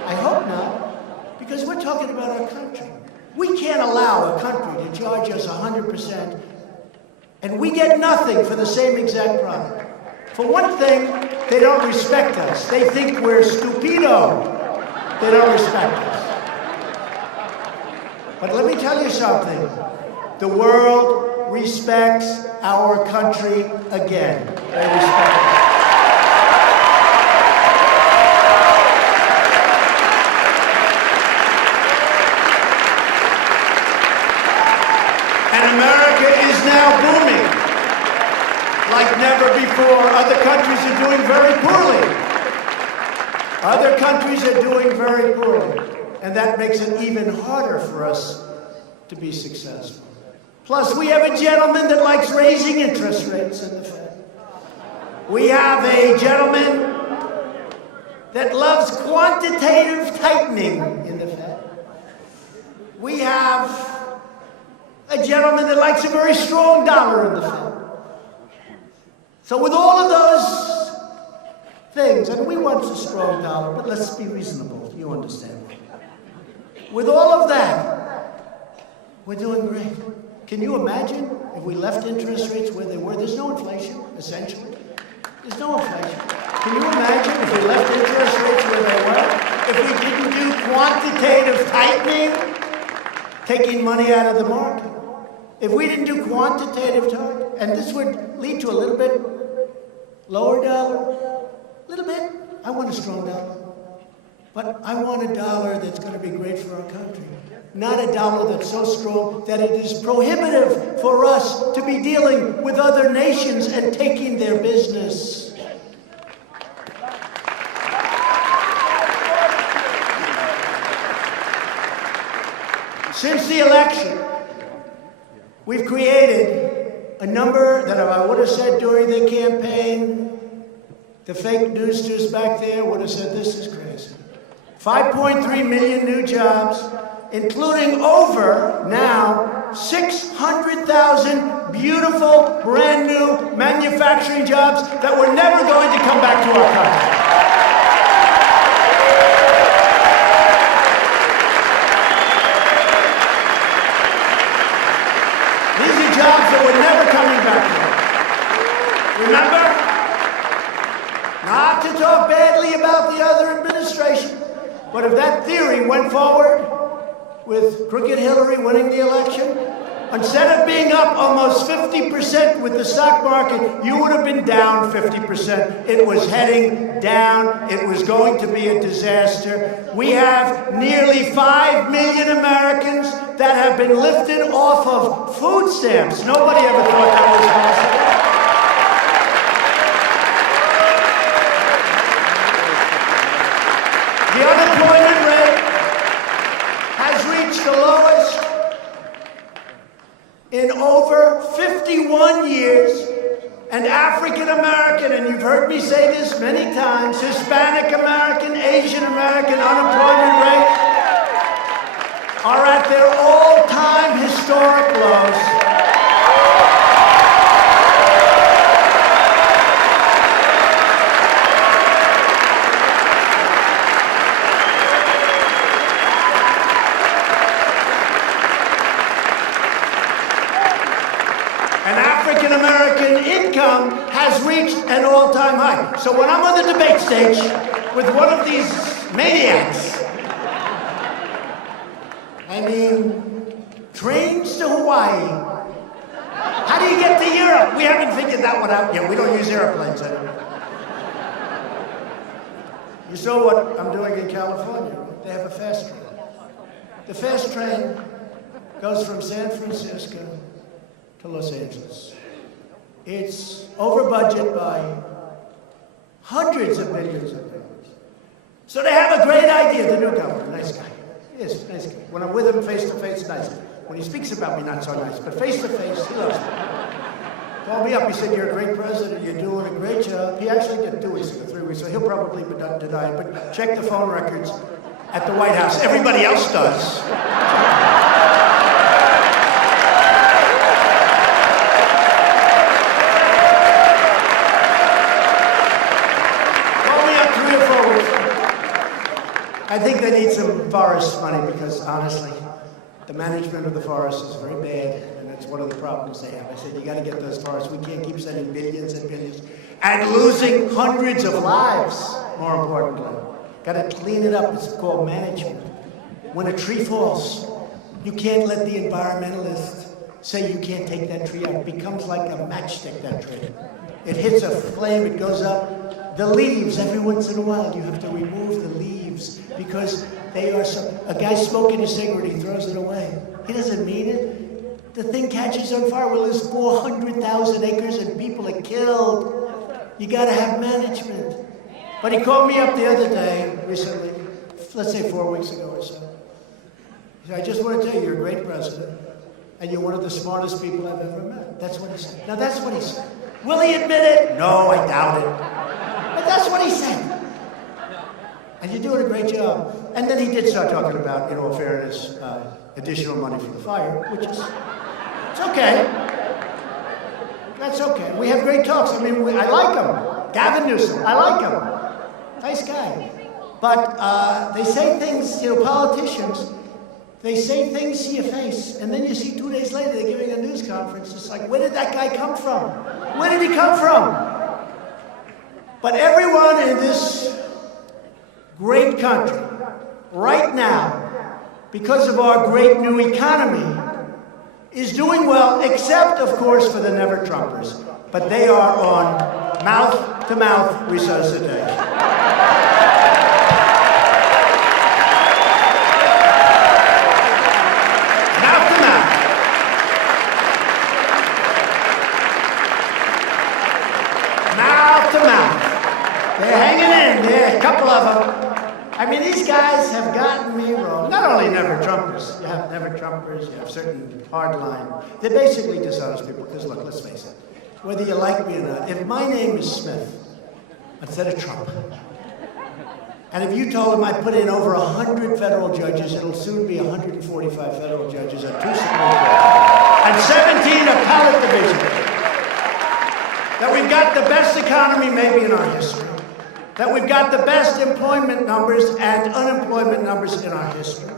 I hope not. Because we're talking about our country. We can't allow a country to charge us 100%, and we get nothing for the same exact product. For one thing, they don't respect us. They think we're stupido. They don't respect us. But let me tell you something. The world respects our country again. They respect us. And America is now booming like never before. Other countries are doing very poorly. Other countries are doing very poorly. And that makes it even harder for us to be successful. Plus, we have a gentleman that likes raising interest rates in the Fed. We have a gentleman that loves quantitative tightening in the Fed. We have a gentleman that likes a very strong dollar in the Fed. So with all of those things, and we want a strong dollar, but let's be reasonable, you understand. With all of that, we're doing great. Can you imagine if we left interest rates where they were? There's no inflation, essentially. There's no inflation. Can you imagine if we left interest rates where they were? If we didn't do quantitative tightening, taking money out of the market? If we didn't do quantitative tightening, and this would lead to a little bit lower dollar, a little bit. I want a strong dollar. But I want a dollar that's going to be great for our country. Not a dollar that's so strong that it is prohibitive for us to be dealing with other nations and taking their business. the election, we've created a number that if I would have said during the campaign, the fake newssters back there would have said this is crazy. 5.3 million new jobs, including over now 600,000 beautiful, brand new manufacturing jobs that were never going to come back to our country. These are jobs that were never coming back to us. Remember? Not to talk badly about the other administration, but if that theory went forward with crooked Hillary winning the election, instead of being up almost 50% with the stock market, you would have been down 50%. It was heading down. It was going to be a disaster. We have nearly 5 million Americans that have been lifted off of food stamps. Nobody ever thought that was possible. The unemployment rate has reached the lowest in over 51 years, and African American, and you've heard me say this many times, Hispanic American, Asian American unemployment rates are at their all-time historic lows. And African American income has reached an all-time high. So when I'm on the debate stage with one of these maniacs, I mean, trains to Hawaii. How do you get to Europe? We haven't figured that one out yet. We don't use airplanes anymore. You saw what I'm doing in California. They have a fast train. The fast train goes from San Francisco to Los Angeles. It's over budget by hundreds of millions of dollars. So they have a great idea, the new governor, nice guy. Yes, nice guy. When I'm with him face to face, nice. When he speaks about me, not so nice, but face to face, he loves me. Called me up, he said, you're a great president, you're doing a great job. He actually did 2 weeks ago, 3 weeks ago. He'll probably deny it, but check the phone records at the White House. Everybody else does. I think they need some forest money because, honestly, the management of the forest is very bad, and that's one of the problems they have. I said, you got to get those forests. We can't keep sending billions and billions and losing hundreds of lives, more importantly. Got to clean it up. It's called management. When a tree falls, you can't let the environmentalist say you can't take that tree out. It becomes like a matchstick, that tree. It hits a flame, it goes up. The leaves, every once in a while, you have to remove the leaves because they are a guy smoking a cigarette, he throws it away. He doesn't mean it. The thing catches on fire. Well, there's 400,000 acres and people are killed. You got to have management. But he called me up the other day, recently, let's say 4 weeks ago or so. He said, I just want to tell you, you're a great president, and you're one of the smartest people I've ever met. That's what he said. Now, that's what he said. Will he admit it? No, I doubt it. But that's what he said. And you're doing a great job. And then he did start talking about, in all fairness, additional money for the fire, which is, it's okay. That's okay. We have great talks. I mean, I like him. Gavin Newsom, I like him. Nice guy. But they say things, politicians, they say things to your face, and then you see 2 days later they're giving a news conference. It's like, where did that guy come from? Where did he come from? But everyone in this great country, right now, because of our great new economy, is doing well, except, of course, for the never-Trumpers. But they are on mouth-to-mouth resuscitation. They're hanging in there, a couple of them. I mean, these guys have gotten me wrong. Not only never-Trumpers, you have never-Trumpers, you have certain hardline. They're basically dishonest people, because look, let's face it, whether you like me or not, if my name is Smith instead of Trump, and if you told him I put in over 100 federal judges, it'll soon be 145 federal judges and 2 Supreme Court, and 17 appellate divisions, that we've got the best economy maybe in our history, that we've got the best employment numbers and unemployment numbers in our history,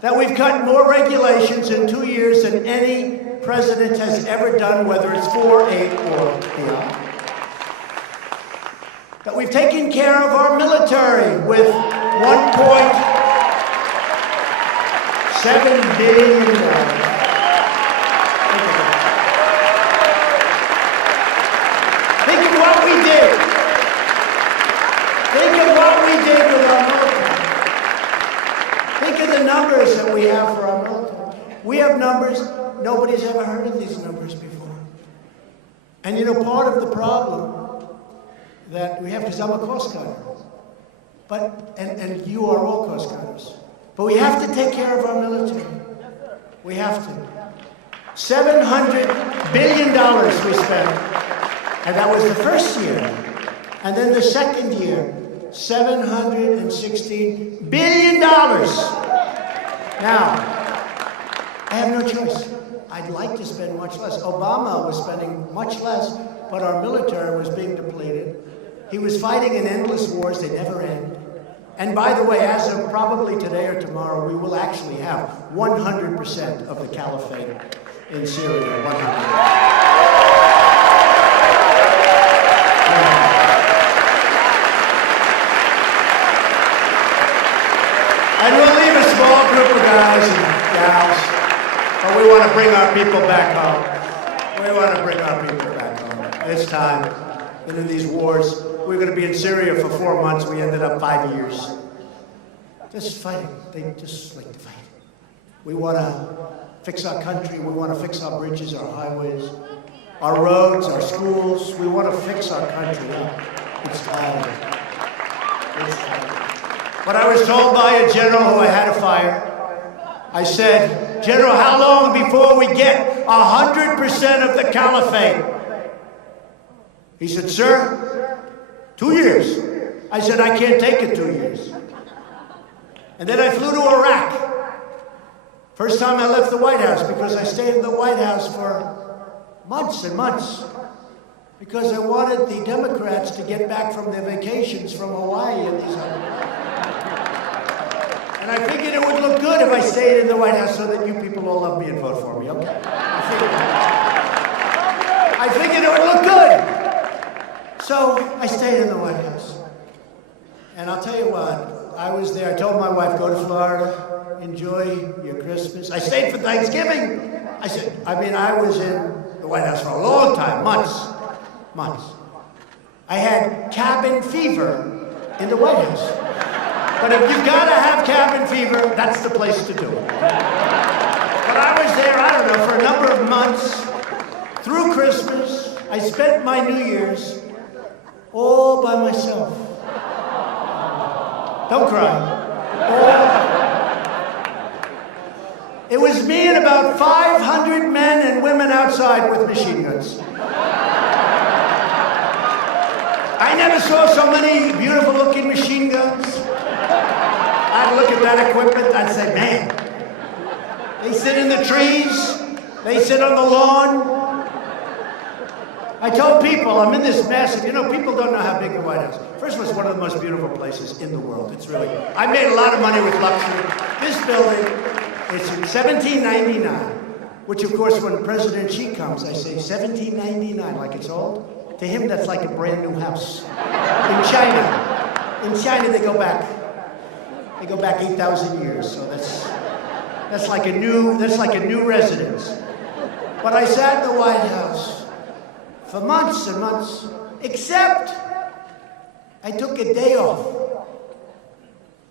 that we've cut more regulations in 2 years than any president has ever done, whether it's 4, 8, or beyond, that we've taken care of our military with $1.7 billion. Think of what we did. Think of what we did with our military. Think of the numbers that we have for our military. We have numbers, nobody's ever heard of these numbers before. And you know, part of the problem that we have, because I'm a cost cutter, and you are all cost cutters, but we have to take care of our military. We have to. $700 billion we spent, and that was the first year. And then the second year, $716 billion. Now, I have no choice. I'd like to spend much less. Obama was spending much less, but our military was being depleted. He was fighting in endless wars, they never end. And by the way, as of probably today or tomorrow, we will actually have 100% of the caliphate in Syria. 100%. And we'll leave a small group of guys and gals, but we want to bring our people back home. We want to bring our people back home. It's time. Into these wars. We were going to be in Syria for 4 months. We ended up 5 years. Just fighting. They just like to fight. We want to fix our country. We want to fix our bridges, our highways, our roads, our schools. We want to fix our country. It's time. It's time. But I was told by a general who I had to fire, I said, General, how long before we get 100% of the caliphate? He said, sir, 2 years. I said, I can't take it 2 years. And then I flew to Iraq. First time I left the White House, because I stayed in the White House for months and months, because I wanted the Democrats to get back from their vacations from Hawaii and these other. And I figured it would look good if I stayed in the White House so that you people all love me and vote for me, okay? I figured it would look good. So I stayed in the White House. And I'll tell you what, I was there. I told my wife, go to Florida, enjoy your Christmas. I stayed for Thanksgiving. I was in the White House for a long time, months. I had cabin fever in the White House. But if you've got to have cabin fever, that's the place to do it. But I was there, I don't know, for a number of months, through Christmas. I spent my New Year's all by myself. Don't cry. It was me and about 500 men and women outside with machine guns. I never saw so many beautiful looking machine guns. I'd look at that equipment, I'd say, man, they sit in the trees, they sit on the lawn. I told people, I'm in this massive, people don't know how big the White House is. First of all, it's one of the most beautiful places in the world. It's really, I made a lot of money with luxury. This building, it's in 1799, which of course when President Xi comes, I say 1799, like it's old. To him, that's like a brand new house. In China, they go back 8,000 years, so that's like a new residence. But I sat in the White House for months and months, except I took a day off.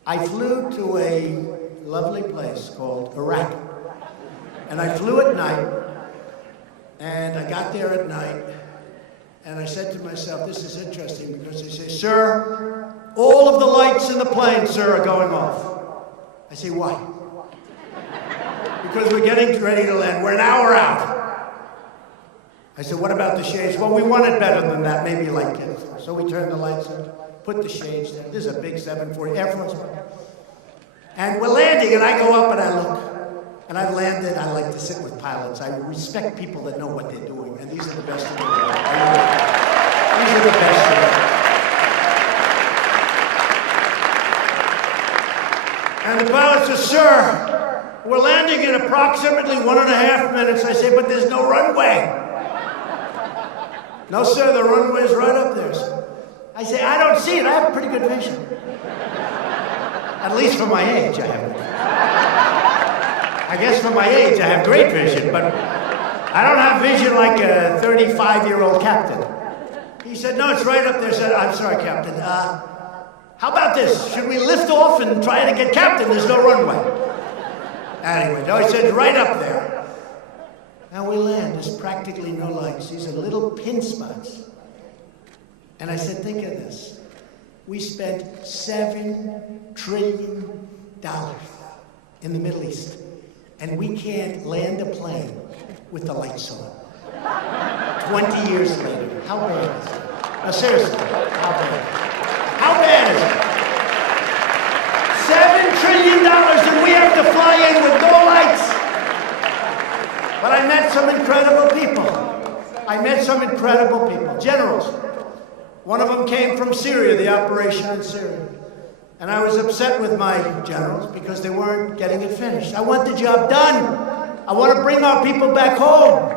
I flew to a lovely place called Iraq. And I flew at night, and I got there at night, and I said to myself, this is interesting, because they say, sir, All of the lights in the plane, sir, are going off. I say, why? Because we're getting ready to land. We're an hour out. I said, what about the shades? Well, we want it better than that. Maybe you like it. So we turned the lights on, put the shades down. This is a big 740 Air Force One. And we're landing, and I go up and I look. And I've landed. I like to sit with pilots. I respect people that know what they're doing. And these are the best of the world. These are the best of the world. And the pilot says, sir, we're landing in approximately 1.5 minutes. I say, but there's no runway. No, sir, the runway's right up there, sir. I say, I don't see it. I have pretty good vision. At least for my age, I have. I guess for my age, I have great vision, but I don't have vision like a 35-year-old captain. He said, no, it's right up there. I said, I'm sorry, Captain. How about this? Should we lift off and try to get Captain? There's no runway. Anyway, no, he said, right up there. Now we land. There's practically no lights. These are little pin spots. And I said, think of this. We spent $7 trillion in the Middle East. And we can't land a plane with the lights on. 20 years later. How bad is it? Now seriously, how bad? How bad is it? $7 trillion and we have to fly in with no lights. But I met some incredible people. Generals. One of them came from Syria, the operation in Syria. And I was upset with my generals because they weren't getting it finished. I want the job done. I want to bring our people back home.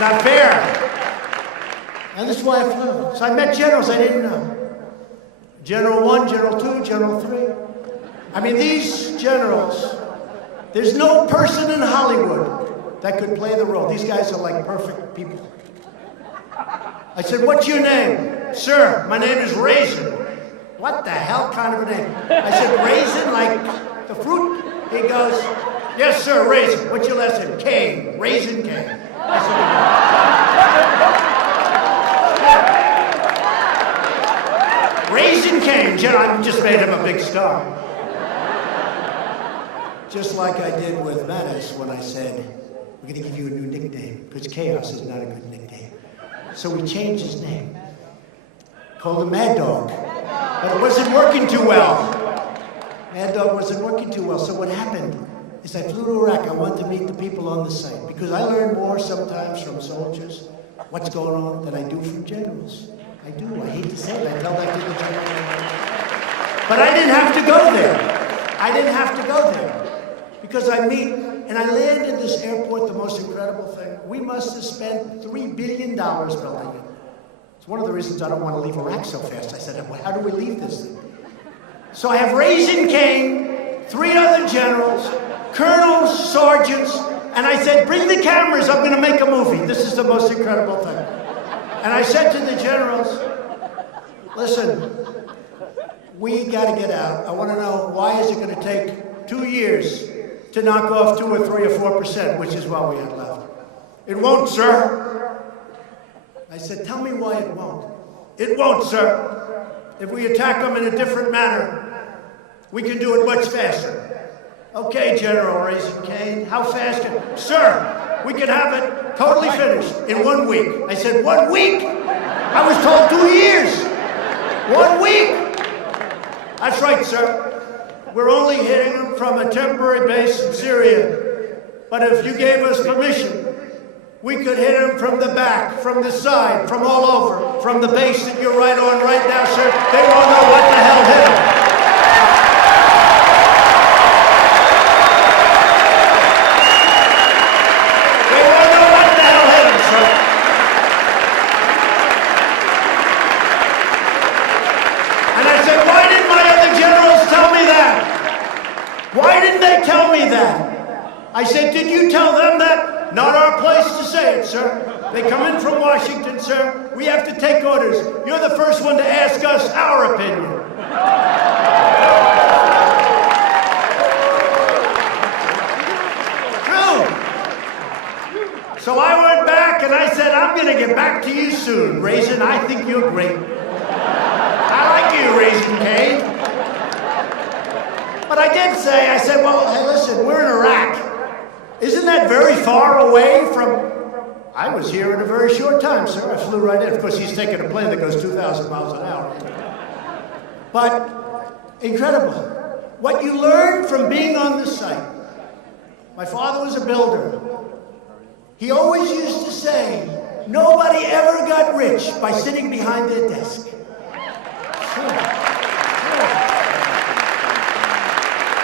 Not fair. And this is why I flew. So I met generals I didn't know. General 1, General 2, General 3. I mean, these generals, there's no person in Hollywood that could play the role. These guys are like perfect people. I said, what's your name? Sir, my name is Raisin. What the hell kind of a name? I said, Raisin, like the fruit? He goes, yes, sir, Raisin. What's your last name? Kane. Raisin Kane. I said, Raisin Kane. I just made him a big star. Just like I did with Mattis when I said, we're going to give you a new nickname, because Chaos is not a good nickname. So we changed his name. Called him Mad Dog. But it wasn't working too well. Mad Dog wasn't working too well. So what happened is I flew to Iraq. I wanted to meet the people on the site, because I learn more sometimes from soldiers, what's going on, than I do from generals. I do. I hate to say it. I tell that to the general. But I didn't have to go there. I didn't have to go there. Because I meet, and I land in this airport, the most incredible thing. We must have spent $3 billion building it. It's one of the reasons I don't want to leave Iraq so fast. I said, well, how do we leave this thing? So I have Raisin Kane, 3 other generals, colonels, sergeants, and I said, bring the cameras, I'm going to make a movie. This is the most incredible thing. And I said to the generals, listen, we got to get out. I want to know, why is it going to take 2 years to knock off 2 or 3 or 4%, which is what we had left? It won't, sir. I said, tell me why it won't. It won't, sir. If we attack them in a different manner, we can do it much faster. Okay, General Raisin Kane, how fast Sir, we can have it totally finished in 1 week. I said, 1 week? I was told 2 years. 1 week? That's right, sir. We're only hitting them from a temporary base in Syria. But if you gave us permission, we could hit them from the back, from the side, from all over, from the base that you're right on right now, sir. They won't know what the hell hit them. They won't know what the hell hit them, sir. And I said, why didn't my other generals tell me that? Why didn't they tell me that? I said, did you tell them that? Not our place to say it, sir. They come in from Washington, sir. We have to take orders. You're the first one to ask us our opinion. True. So I went back and I said, I'm going to get back to you soon, Raisin. I think you're great. I like you, Raisin K. But I did say, I said, well, hey, listen, we're in Iraq. Isn't that very far away from... I was here in a very short time, sir. I flew right in. Of course, he's taking a plane that goes 2,000 miles an hour. But incredible. What you learn from being on the site. My father was a builder. He always used to say, nobody ever got rich by sitting behind their desk.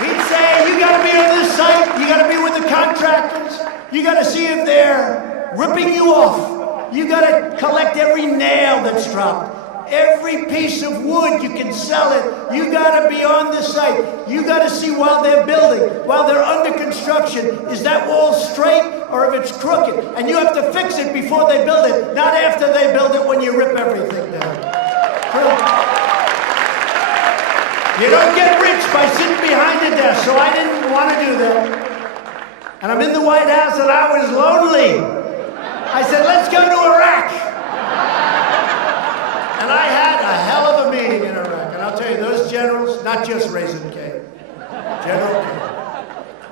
He'd say, you gotta be on this site, you gotta be with the contractors, you gotta see if they're ripping you off. You gotta collect every nail that's dropped. Every piece of wood, you can sell it. You gotta be on the site. You gotta see while they're building, while they're under construction, is that wall straight or if it's crooked? And you have to fix it before they build it, not after they build it when you rip everything down. You don't get rich by sitting behind the desk, so I didn't want to do that. And I'm in the White House and I was lonely. I said, let's go to Iraq. And I had a hell of a meeting in Iraq. And I'll tell you, those generals, not just Raisin K, General K,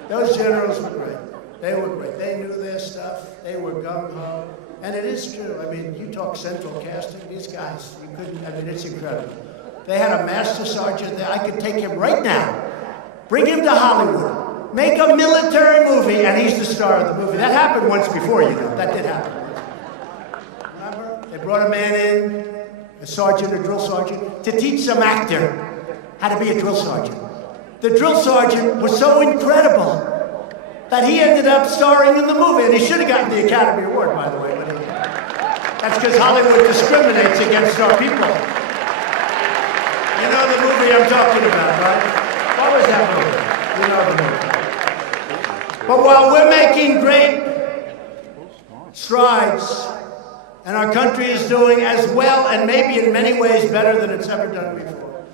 those generals were great. They were great. They knew their stuff. They were gung-ho. And it is true. I mean, you talk central casting, these guys, you couldn't, I mean, it's incredible. They had a master sergeant there. I could take him right now, bring him to Hollywood, make a military movie, and he's the star of the movie. That happened once before, you know. That did happen. Remember? They brought a man in, a sergeant, a drill sergeant, to teach some actor how to be a drill sergeant. The drill sergeant was so incredible that he ended up starring in the movie, and he should have gotten the Academy Award, by the way. But that's because Hollywood discriminates against our people. You know the movie I'm talking about, right? What was that movie? You know the movie. But while we're making great strides, and our country is doing as well, and maybe in many ways better than it's ever done before,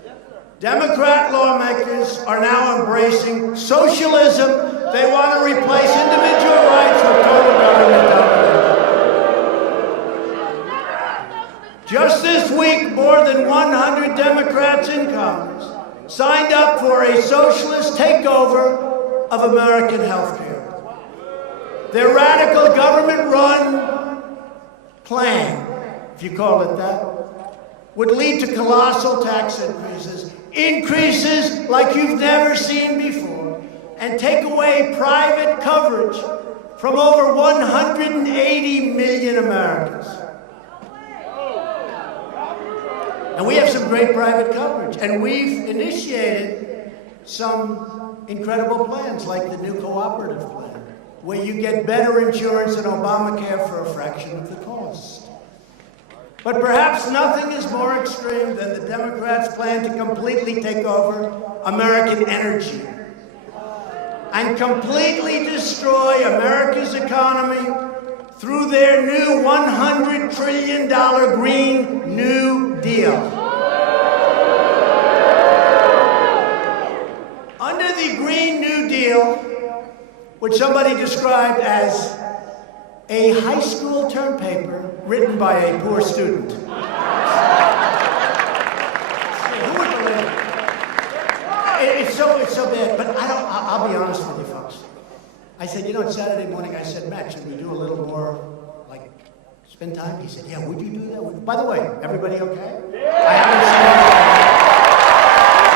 Democrat lawmakers are now embracing socialism. They want to replace individual rights with total government domination. Just this week, more than 100 Democrats in Congress signed up for a socialist takeover of American health care. Their radical government-run plan, if you call it that, would lead to colossal tax increases like you've never seen before, and take away private coverage from over 180 million Americans. And we have some great private coverage, and we've initiated some incredible plans like the new cooperative plan, where you get better insurance than Obamacare for a fraction of the cost. But perhaps nothing is more extreme than the Democrats' plan to completely take over American energy and completely destroy America's economy through their new $100 trillion Green New Deal. Under the Green New Deal, which somebody described as a high school term paper written by a poor student. Who would believe it? It's so bad, but I'll be honest with you folks. I said, you know, it's Saturday morning. I said, Matt, should we do a little more, like, spend time? He said, yeah, would you do that? By the way, everybody okay? Yeah.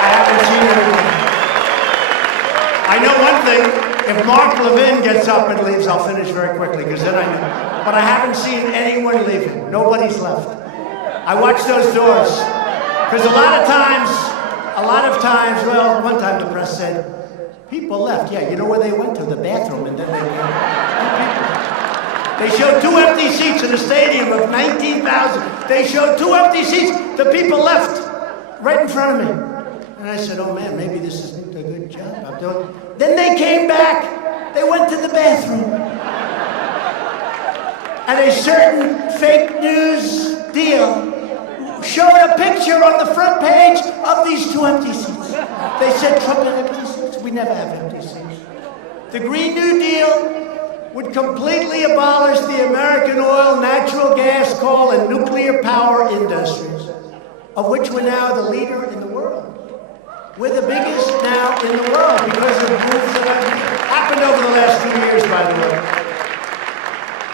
I haven't seen everybody. I know one thing. If Mark Levin gets up and leaves, I'll finish very quickly, because then I know. But I haven't seen anyone leaving. Nobody's left. I watch those doors. Because a lot of times, well, one time the press said, people left. Yeah, you know where they went to? The bathroom, and then they came. They showed 2 empty seats in a stadium of 19,000. They showed 2 empty seats. The people left right in front of me. And I said, oh man, maybe this isn't a good job I'm doing. Then they came back. They went to the bathroom. And a certain fake news deal showed a picture on the front page of these 2 empty seats. They said, Trump had empty seats. We never have empty seats. The Green New Deal would completely abolish the American oil, natural gas, coal, and nuclear power industries, of which we're now the leader in the world. We're the biggest now in the world because of moves that have happened over the last 2 years, by the way.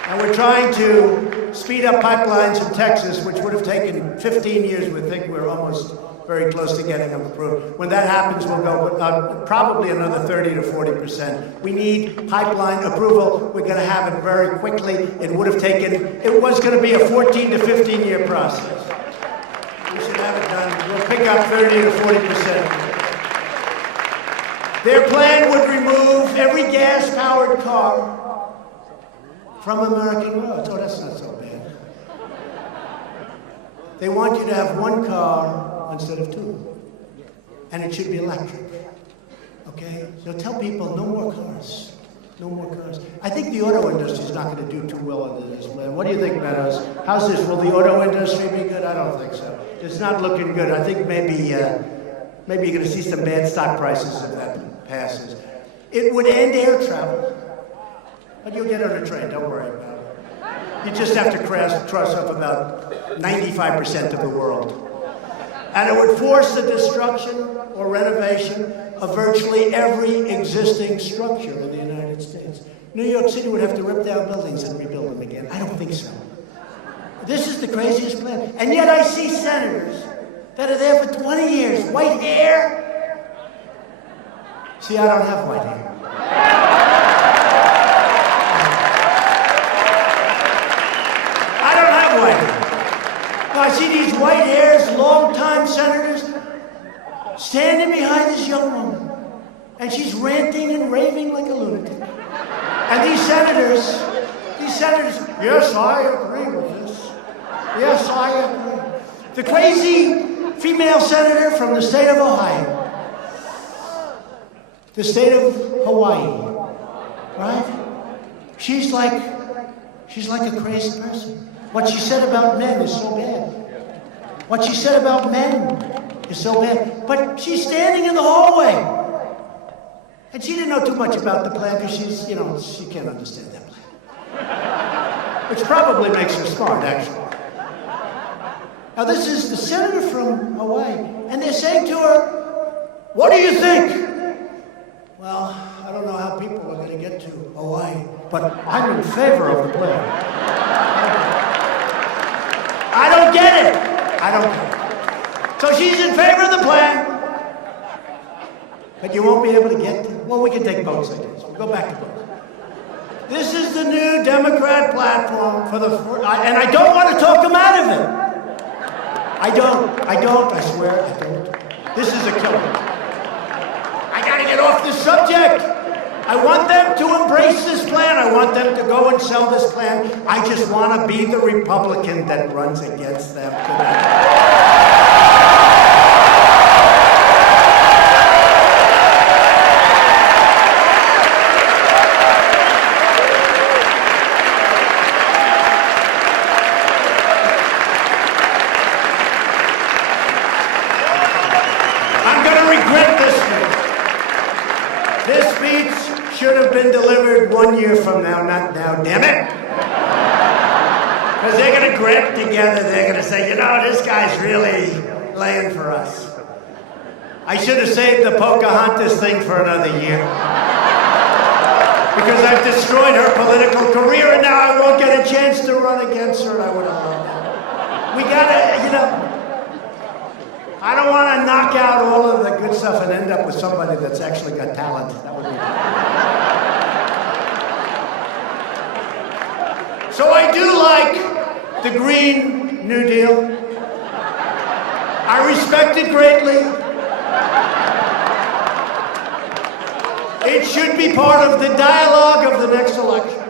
And we're trying to speed up pipelines in Texas, which would have taken 15 years. We think we're almost very close to getting them approved. When that happens, we'll go probably another 30 to 40%. We need pipeline approval. We're going to have it very quickly. It was going to be a 14 to 15 year process. We should have it done. We'll pick up 30 to 40%. Their plan would remove every gas-powered car from American roads. Oh, that's not so bad. They want you to have one car instead of two. And it should be electric. Okay? So tell people no more cars. No more cars. I think the auto industry is not going to do too well under this plan. What do you think, Meadows? How's this? Will the auto industry be good? I don't think so. It's not looking good. I think maybe you're going to see some bad stock prices if that passes. It would end air travel. But you'll get on a train. Don't worry about it. You just have to cross up about 95% of the world. And it would force the destruction or renovation of virtually every existing structure in the United States. New York City would have to rip down buildings and rebuild them again. I don't think so. This is the craziest plan. And yet I see senators that are there for 20 years, white hair. See, I don't have white hair. I don't have white hair. Now, I see these white hairs, long-time senators, standing behind this young woman. And she's ranting and raving like a lunatic. And these senators, yes, I agree with this. Yes, I agree. The crazy female senator from the state of Ohio. The state of Hawaii, right? She's like a crazy person. What she said about men is so bad. What she said about men is so bad. But she's standing in the hallway. And she didn't know too much about the plan because she can't understand that plan. Which probably makes her smart, actually. Now, this is the senator from Hawaii, and they're saying to her, what do you think? Well, I don't know how people are going to get to Hawaii, but I'm in favor of the plan. I don't get it. I don't get it. So she's in favor of the plan, but you won't be able to get to it. Well, we can take votes, I guess. We'll go back to votes. This is the new Democrat platform and I don't want to talk them out of it. I swear I don't. This is a killer. I gotta get off this subject. I want them to embrace this plan. I want them to go and sell this plan. I just want to be the Republican that runs against them tonight. Should have been delivered 1 year from now, not now, damn it. Because they're going to grip together, they're going to say, this guy's really laying for us. I should have saved the Pocahontas thing for another year. Because I've destroyed her political career and now I won't get a chance to run against her, and I would have loved that. We got to, I don't want to knock out all of the good stuff and end up with somebody that's actually got talent. That would be So I do like the Green New Deal. I respect it greatly. It should be part of the dialogue of the next election.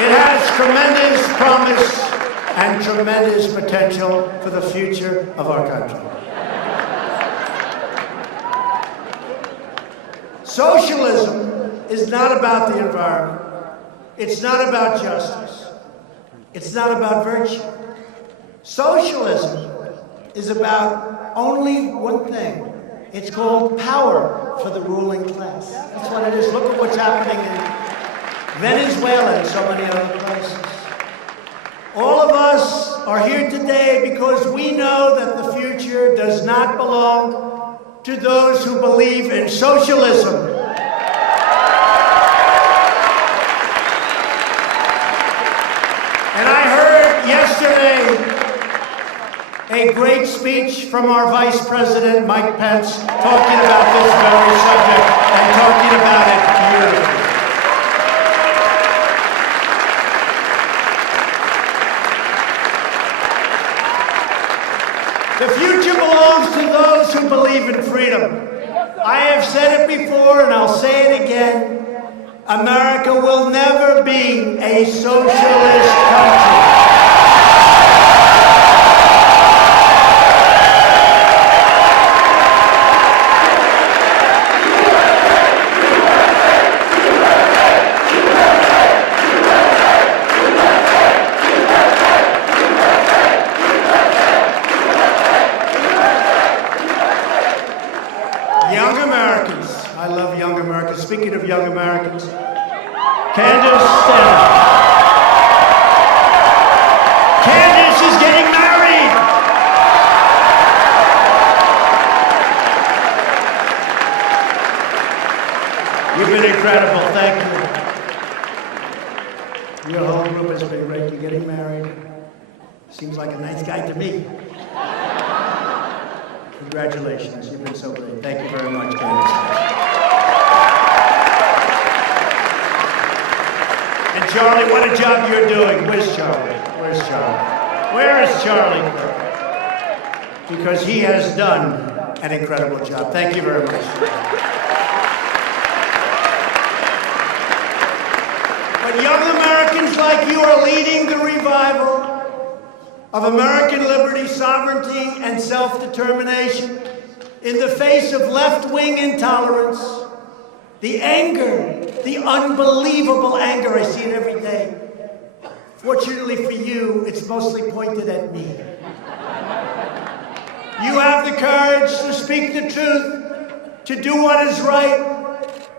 It has tremendous promise and tremendous potential for the future of our country. Socialism is not about the environment. It's not about justice. It's not about virtue. Socialism is about only one thing. It's called power for the ruling class. That's what it is. Look at what's happening in Venezuela and so many other places. All of us are here today because we know that the future does not belong to those who believe in socialism. And I heard yesterday a great speech from our Vice President, Mike Pence, talking about this very subject and talking about it beautifully. The future belongs to those who believe in freedom. I have said it before and I'll say it again. America will never be a socialist country. Young Americans, I love young Americans. Speaking of young Americans, Candace is getting married. You've been incredible, thank you. Your whole group has been great. You're getting married. Seems like a nice guy to me. Congratulations, you've been so great. Thank you very much, Candace. And Charlie, what a job you're doing. Where's Charlie? Where's Charlie? Where is Charlie? Because he has done an incredible job. Thank you very much. But young Americans like you are leading the revival of American liberty, sovereignty, and self-determination in the face of left-wing intolerance. The anger, the unbelievable anger, I see it every day. Fortunately for you, it's mostly pointed at me. You have the courage to speak the truth, to do what is right,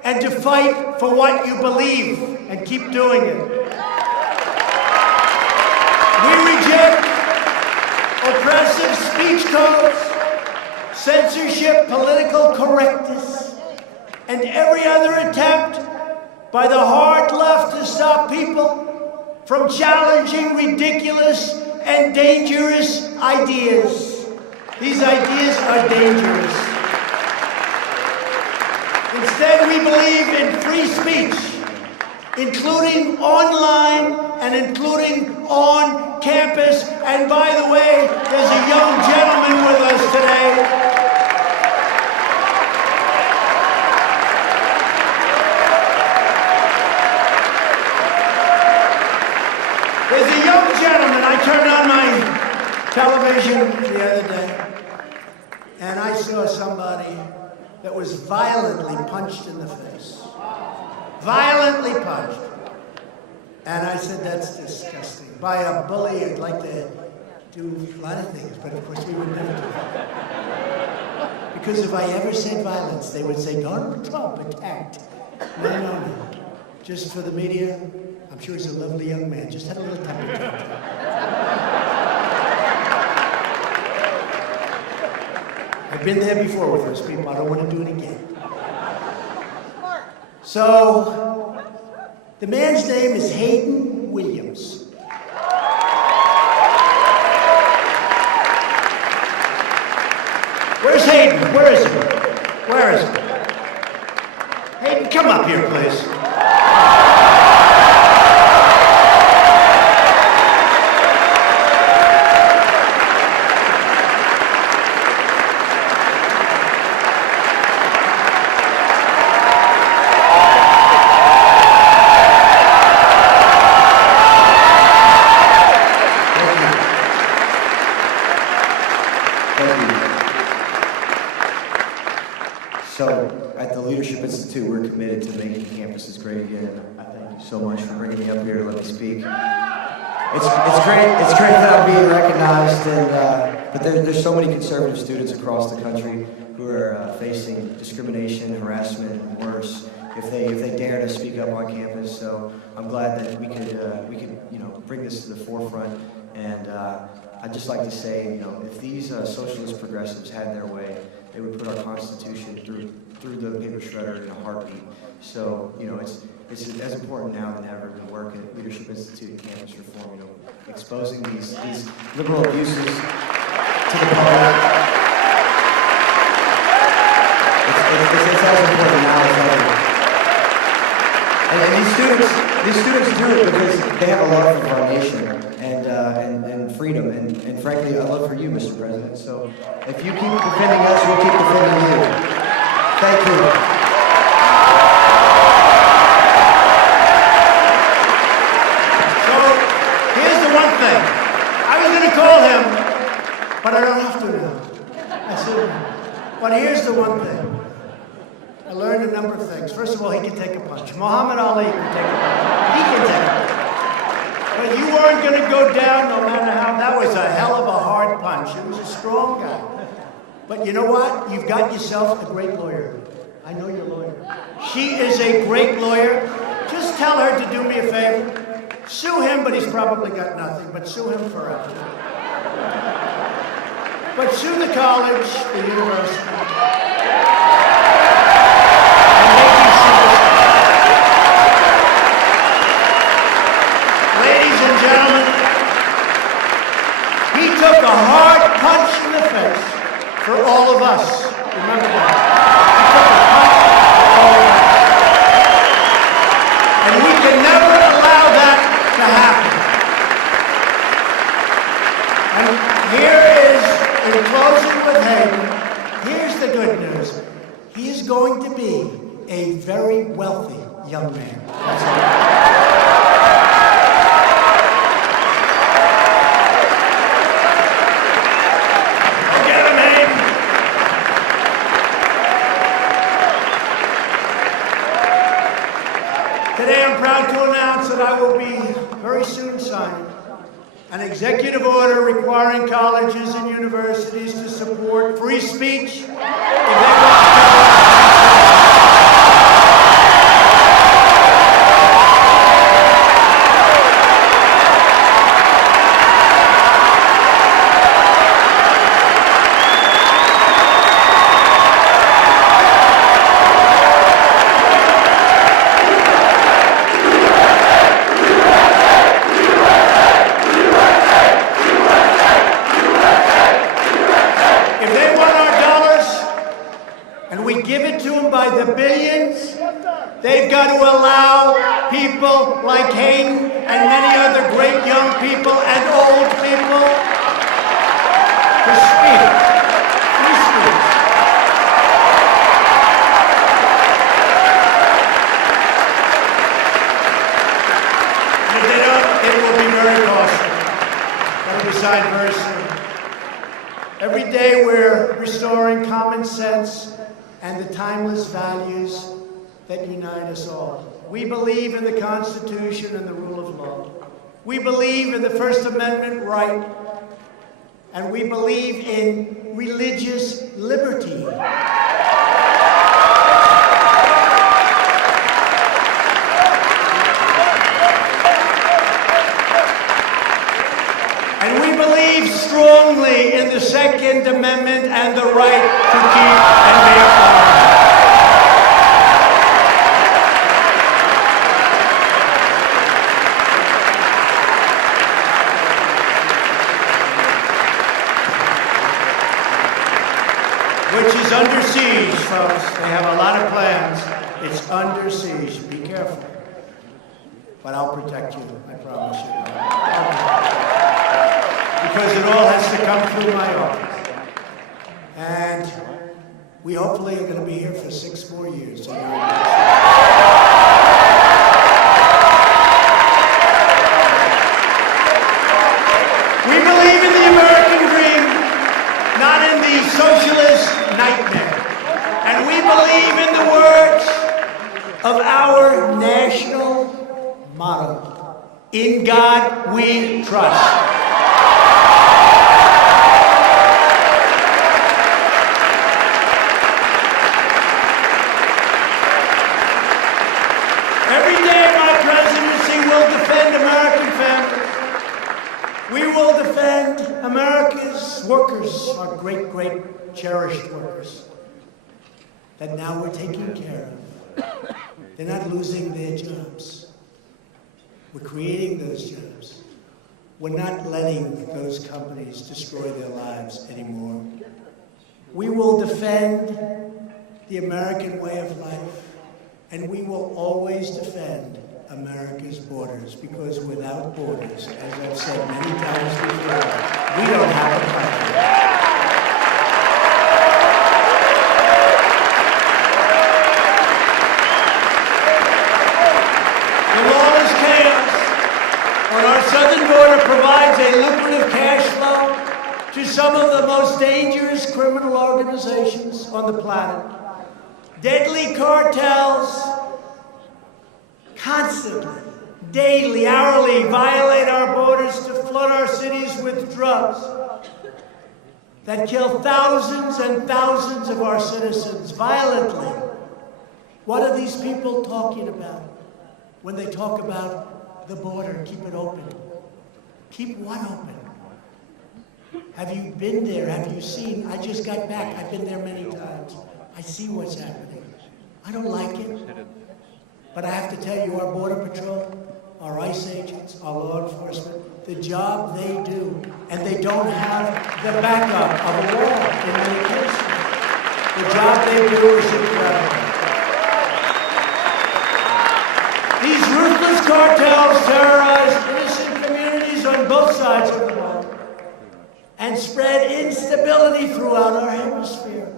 and to fight for what you believe, and keep doing it. We reject oppressive speech codes, censorship, political correctness, and every other attempt by the hard left to stop people from challenging ridiculous and dangerous ideas. These ideas are dangerous. Instead, we believe in free speech, including online and including on campus. And by the way, there's a young gentleman with us today. There's a young gentleman. I turned on my television the other day, and I saw somebody that was violently punched in the face. Violently punched. And I said, that's disgusting. By a bully, I'd like to do a lot of things, but of course we would never do that. Because if I ever said violence, they would say, Donald Trump attacked. No. Just for the media, I'm sure he's a lovely young man. Just had a little temper tantrum. I've been there before with those people. I don't want to do it again. So, the man's name is Hayden Williams. Where's Hayden? Where is he? Where is he? Hayden, come up here, please. So, at the Leadership Institute, we're committed to making campuses so much for bringing me up here to let me speak. It's great that I'm being recognized, but there's so many conservative students across the country who are facing discrimination, harassment, and worse if they dare to speak up on campus. So I'm glad that we could bring this to the forefront. And I'd just like to say, if these socialist progressives had their way, they would put our Constitution through the paper shredder in a heartbeat. So it's as important now than ever to work at Leadership Institute and campus reform. Exposing these liberal abuses to the public. It's as important now as ever. And these students do it because they have a love for our nation and freedom and frankly a love for you, Mr. President. So if you keep defending us, we'll keep defending you. Thank you. Call him, but I don't have to now. I said, but here's the one thing. I learned a number of things. First of all, he can take a punch. Muhammad Ali can take a punch. He can take a punch. But you weren't going to go down no matter how. That was a hell of a hard punch. He was a strong guy. But you know what? You've got yourself a great lawyer. I know your lawyer. She is a great lawyer. Just tell her to do me a favor. Sue him, but he's probably got nothing, but sue him forever. But sue the college, the university. Ladies and gentlemen, he took a hard punch in the face for all of us. Remember that. He took a punch for all of us. And we can never allow that to happen. And here is, in closing with Hayden, here's the good news. He is going to be a very wealthy young man. That's all. Get him, Hayden. Today I'm proud to announce that I will be very soon signing an executive order requiring colleges and universities to support free speech if they want to. The billions, they've got to allow people like Hayden and many other great young people and old people to speak. Free speech. And if they don't, it will be very costly. That'll be signed very soon. Every day we're restoring common sense and the timeless values that unite us all. We believe in the Constitution and the rule of law. We believe in the First Amendment right, and we believe in religious liberty. And we believe strongly in the Second Amendment and the right to keep and bear arms. Which is under siege, folks. They have a lot of plans. It's under siege. Be careful. But I'll protect you, I promise you. Because it all has to come through my office. And we hopefully are going to be here for 6 more years. So we believe in the American dream, not in the socialist nightmare. And we believe in the words of our national motto, "In God we trust." Every day of my presidency will defend American families. We will defend America's workers, our great, great, cherished workers, that now we're taking care of. They're not losing their jobs. We're creating those jobs. We're not letting those companies destroy their lives anymore. We will defend the American way of life, and we will always defend America's borders, because without borders, as I've said many times before, we don't have a country. The lawless chaos on our southern border provides a lucrative cash flow to some of the most dangerous criminal organizations on the planet. Deadly cartels constantly, daily, hourly violate our borders to flood our cities with drugs that kill thousands and thousands of our citizens violently. What are these people talking about when they talk about the border? Keep it open. Keep what open? Have you been there? Have you seen? I just got back. I've been there many times. I see what's happening. I don't like it. But I have to tell you, our Border Patrol, our ICE agents, our law enforcement, the job they do, and they don't have the backup of a law in many cases. The job they do is incredible. These ruthless cartels terrorize innocent communities on both sides of the border and spread instability throughout our hemisphere.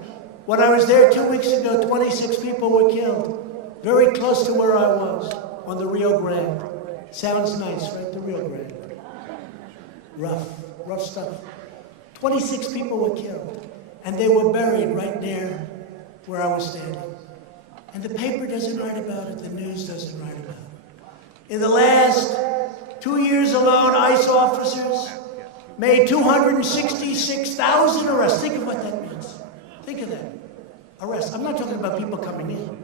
When I was there 2 weeks ago, 26 people were killed. Very close to where I was, on the Rio Grande. Sounds nice, right? The Rio Grande. Rough stuff. 26 people were killed, and they were buried right near where I was standing. And the paper doesn't write about it, the news doesn't write about it. In the last 2 years alone, ICE officers made 266,000 arrests. Think of what that means. Think of that. Arrests. I'm not talking about people coming in.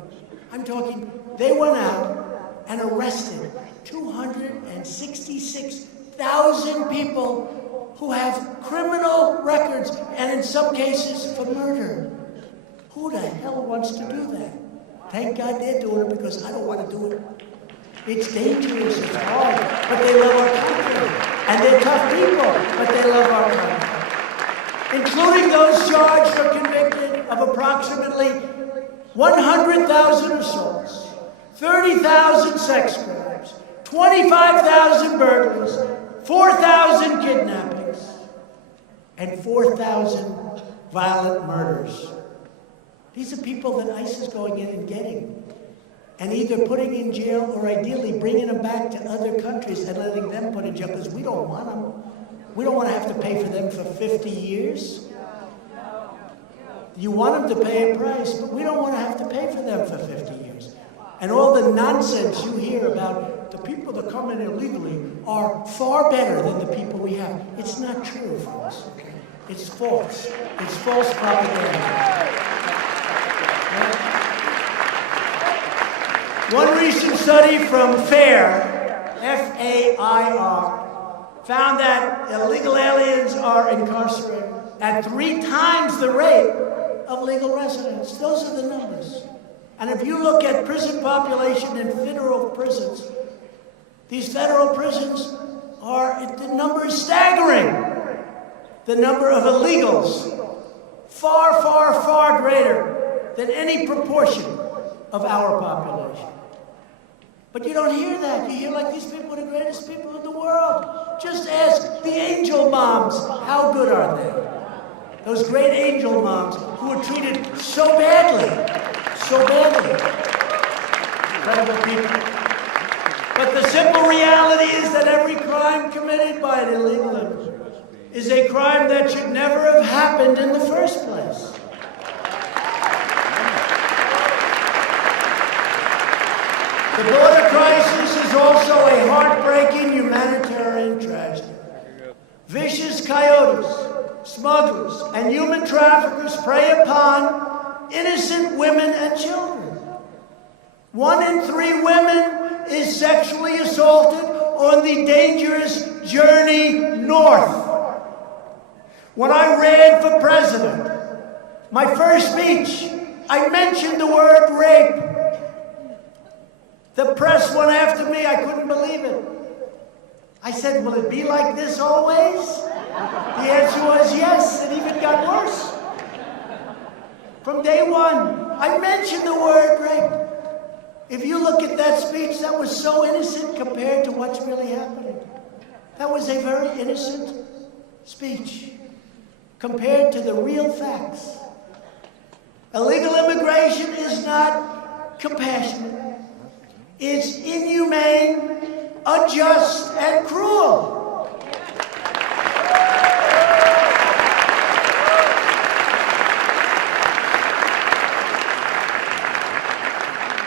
I'm talking, they went out and arrested 266,000 people who have criminal records, and in some cases for murder. Who the hell wants to do that? Thank God they're doing it, because I don't want to do it. It's dangerous, it's hard, but they love our country. And they're tough people, but they love our country. Including those charged or convicted of approximately 100,000 assaults, 30,000 sex crimes, 25,000 burglaries, 4,000 kidnappings, and 4,000 violent murders. These are people that ICE is going in and getting, and either putting in jail or ideally bringing them back to other countries and letting them put in jail, because we don't want them. We don't want to have to pay for them for 50 years. You want them to pay a price, but we don't want to have to pay for them for 50 years. And all the nonsense you hear about the people that come in illegally are far better than the people we have. It's not true, folks. It's false. It's false propaganda. One recent study from FAIR, F-A-I-R, found that illegal aliens are incarcerated at 3 times the rate of legal residents. Those are the numbers. And if you look at prison population in federal prisons, these federal prisons the number is staggering. The number of illegals, far, far, far greater than any proportion of our population. But you don't hear that. You hear like these people are the greatest people in the world. Just ask the angel moms, how good are they? Those great angel moms who are treated so badly. So badly. Incredible people. But the simple reality is that every crime committed by an illegal immigrant is a crime that should never have happened in the first place. The border crisis is is also a heartbreaking humanitarian tragedy. Vicious coyotes, smugglers, and human traffickers prey upon innocent women and children. 1 in 3 women is sexually assaulted on the dangerous journey north. When I ran for president, my first speech, I mentioned the word rape. The press went after me. I couldn't believe it. I said, will it be like this always? The answer was yes. It even got worse. From day one, I mentioned the word rape. If you look at that speech, that was so innocent compared to what's really happening. That was a very innocent speech compared to the real facts. Illegal immigration is not compassionate. It's inhumane, unjust, and cruel.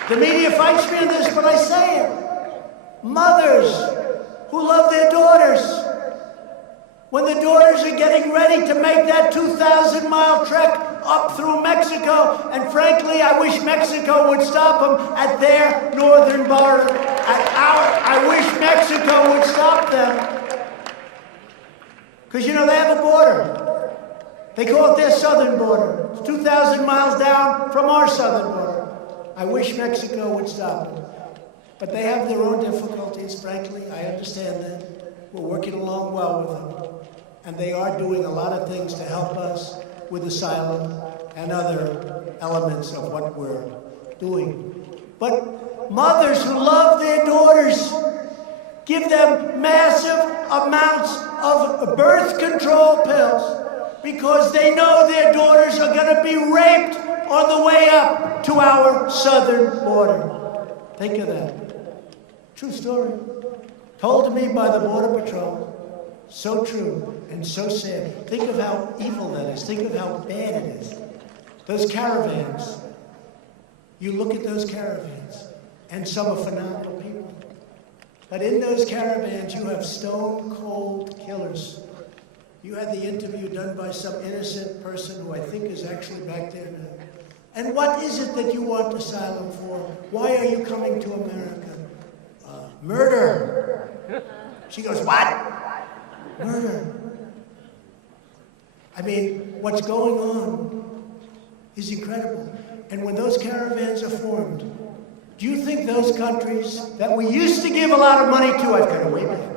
The media fights me on this, but I say it. Mothers who love their daughters, when the daughters are getting ready to make that 2,000-mile trek up through Mexico, and frankly, I wish Mexico would stop them at their northern border. I wish Mexico would stop them. Because, you know, they have a border. They call it their southern border. It's 2,000 miles down from our southern border. I wish Mexico would stop them. But they have their own difficulties, frankly. I understand that. We're working along well with them. And they are doing a lot of things to help us with asylum and other elements of what we're doing. But mothers who love their daughters give them massive amounts of birth control pills because they know their daughters are going to be raped on the way up to our southern border. Think of that. True story. Told to me by the Border Patrol. So true and so sad. Think of how evil that is. Think of how bad it is. Those caravans. You look at those caravans, and some are phenomenal people. But in those caravans, you have stone-cold killers. You had the interview done by some innocent person who I think is actually back there now. And what is it that you want asylum for? Why are you coming to America? Murder. She goes, what? Murder. I mean, what's going on is incredible. And when those caravans are formed, do you think those countries that we used to give a lot of money to, I've got to way back.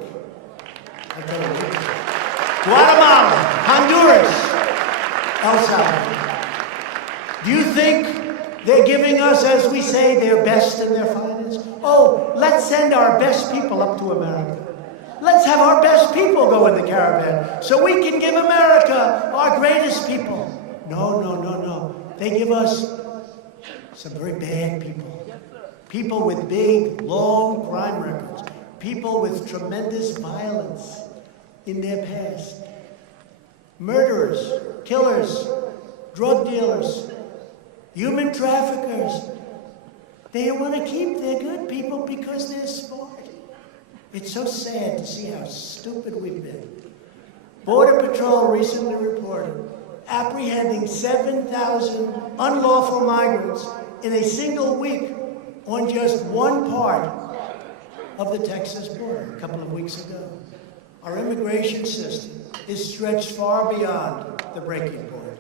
Guatemala, Honduras, El Salvador. Do you think they're giving us, as we say, their best and their finest? Oh, let's send our best people up to America. Let's have our best people go in the caravan so we can give America our greatest people. No, no, no, no. They give us some very bad people. People with big, long crime records. People with tremendous violence in their past. Murderers, killers, drug dealers, human traffickers. They want to keep their good people because they're smart. It's so sad to see how stupid we've been. Border Patrol recently reported apprehending 7,000 unlawful migrants in a single week on just one part of the Texas border a couple of weeks ago. Our immigration system is stretched far beyond the breaking point.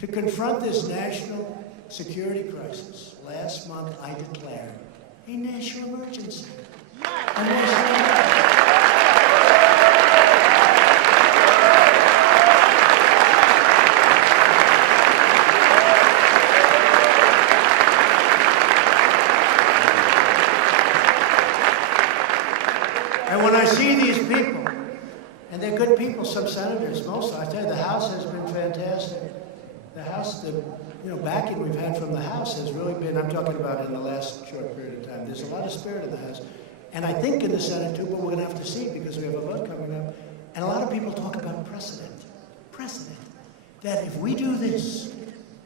To confront this national security crisis, last month I declared a national emergency. And when I see these people, and they're good people, some senators, most, I tell you, the House has been fantastic. The House, the backing we've had from the House has really been, I'm talking about in the last short period of time, there's a lot of spirit in the House. And I think in the Senate too, but we're going to have to see because we have a vote coming up. And a lot of people talk about precedent. Precedent. That if we do this,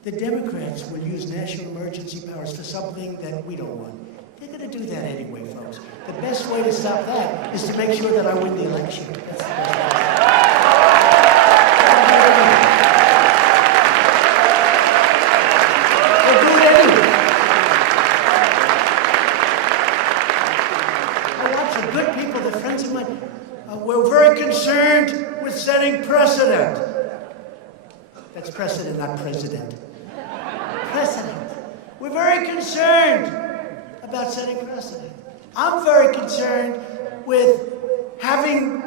the Democrats will use national emergency powers for something that we don't want. They're going to do that anyway, folks. The best way to stop that is to make sure that I win the election. That's the best way. They'll do it anyway. I watch the good people, the friends of mine. We're very concerned with setting precedent. That's precedent, not president. Precedent. We're very concerned about setting precedent. I'm very concerned with having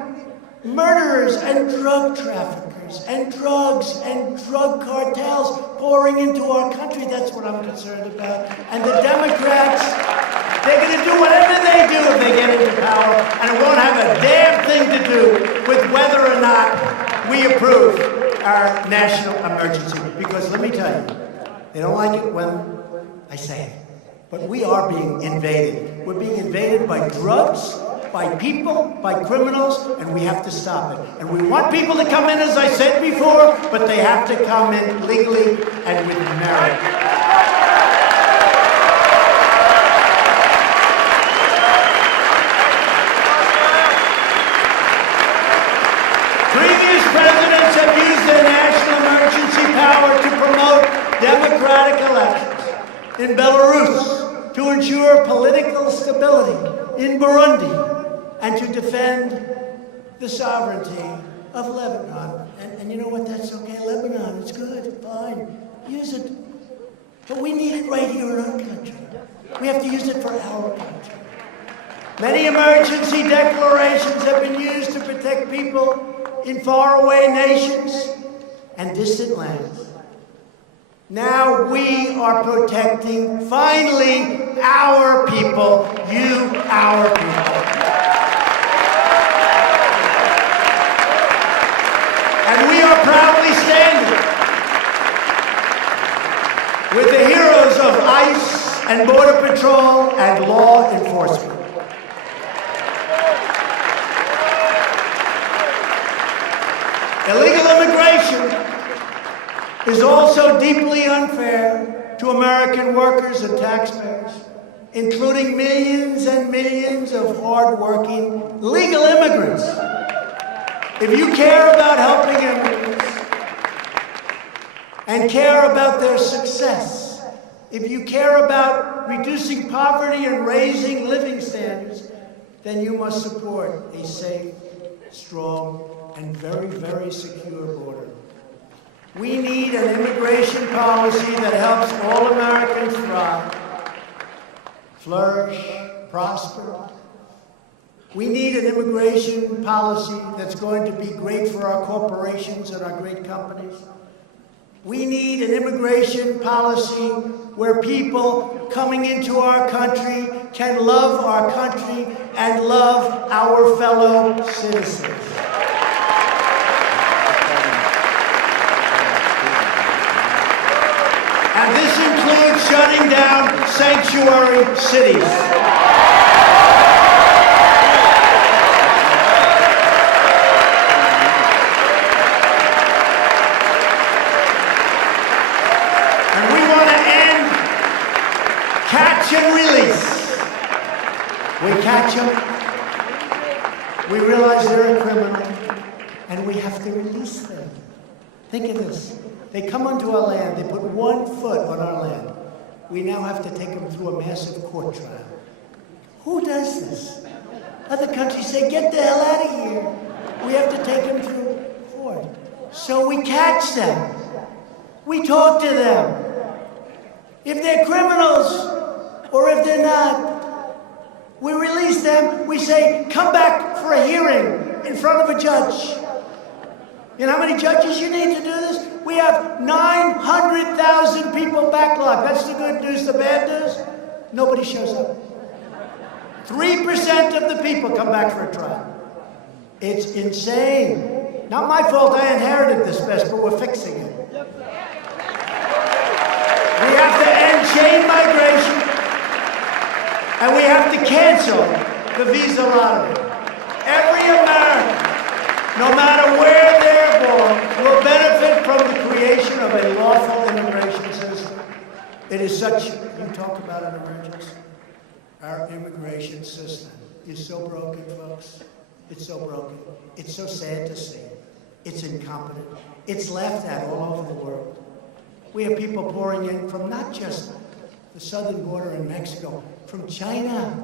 murderers and drug traffickers and drugs and drug cartels pouring into our country. That's what I'm concerned about. And the Democrats, they're going to do whatever they do if they get into power, and it won't have a damn thing to do with whether or not we approve our national emergency. Because let me tell you, they don't like it when I say it, but we are being invaded. We're being invaded by drugs, by people, by criminals, and we have to stop it. And we want people to come in, as I said before, but they have to come in legally and with merit. Previous presidents have used their national emergency power to promote democratic elections in Belarus, to ensure political stability in Burundi, and to defend the sovereignty of Lebanon. And you know what? That's okay. Lebanon, it's good, fine. Use it. But we need it right here in our country. We have to use it for our country. Many emergency declarations have been used to protect people in faraway nations and distant lands. Now we are protecting, finally, our people, you, our people. And we are proudly standing with the heroes of ICE and Border Patrol and law enforcement. Illegal immigration is also deeply unfair to American workers and taxpayers, including millions and millions of hard-working legal immigrants. If you care about helping immigrants and care about their success, if you care about reducing poverty and raising living standards, then you must support a safe, strong, and very, very secure border. We need an immigration policy that helps all Americans thrive, flourish, prosper. We need an immigration policy that's going to be great for our corporations and our great companies. We need an immigration policy where people coming into our country can love our country and love our fellow citizens. And this includes shutting down sanctuary cities. And we want to end catch and release. We catch them, we realize they're a criminal, and we have to release them. Think of this. They come onto our land, they put 1 foot on our land. We now have to take them through a massive court trial. Who does this? Other countries say, get the hell out of here. We have to take them through court. So we catch them. We talk to them. If they're criminals, or if they're not, we release them. We say, come back for a hearing in front of a judge. You know how many judges you need to do this? We have 900,000 people backlogged. That's the good news. The bad news? Nobody shows up. 3% of the people come back for a trial. It's insane. Not my fault. I inherited this mess, but we're fixing it. We have to end chain migration, and we have to cancel the visa lottery. Every American, no matter where they're born, will benefit from the creation of a lawful immigration system. It is such, you talk about an emergency. our immigration system is so broken, folks. It's so broken. It's so sad to see. It's incompetent. It's laughed at all over the world. We have people pouring in from not just the southern border in Mexico, from China.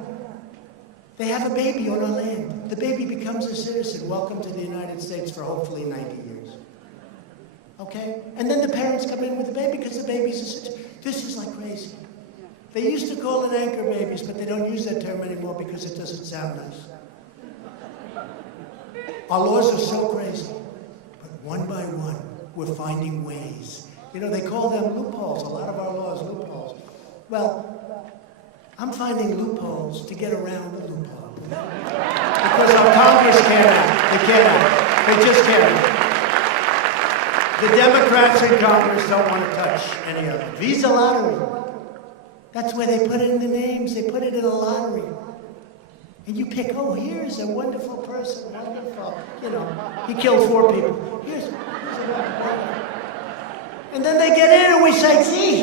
They have a baby on our land. The baby becomes a citizen. Welcome to the United States for hopefully 90 years. Okay? And then the parents come in with the baby because the baby's a citizen. This is like crazy. They used to call it anchor babies, but they don't use that term anymore because it doesn't sound nice. Our laws are so crazy, but one by one, we're finding ways. You know, they call them loopholes, a lot of our laws, loopholes. Well, I'm finding loopholes to get around the loophole. Because our Congress can't act. They can't act. They just can't act. The Democrats in Congress don't want to touch any of it. Visa lottery. That's where they put in the names. They put it in a lottery. And you pick, oh, here's a wonderful person, wonderful. You know, he killed 4 people. Here's a wonderful. And then they get in and we say, see,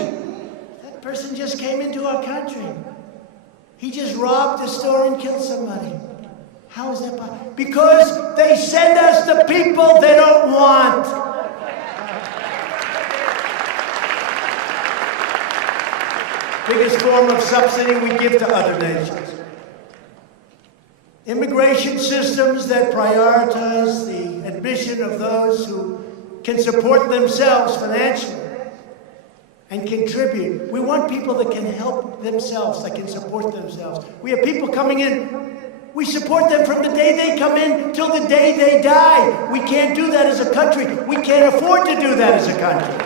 that person just came into our country. He just robbed a store and killed somebody. How is that possible? Because they send us the people they don't want. Biggest form of subsidy we give to other nations. Immigration systems that prioritize the admission of those who can support themselves financially and contribute. We want people that can help themselves, that can support themselves. We have people coming in. We support them from the day they come in till the day they die. We can't do that as a country. We can't afford to do that as a country.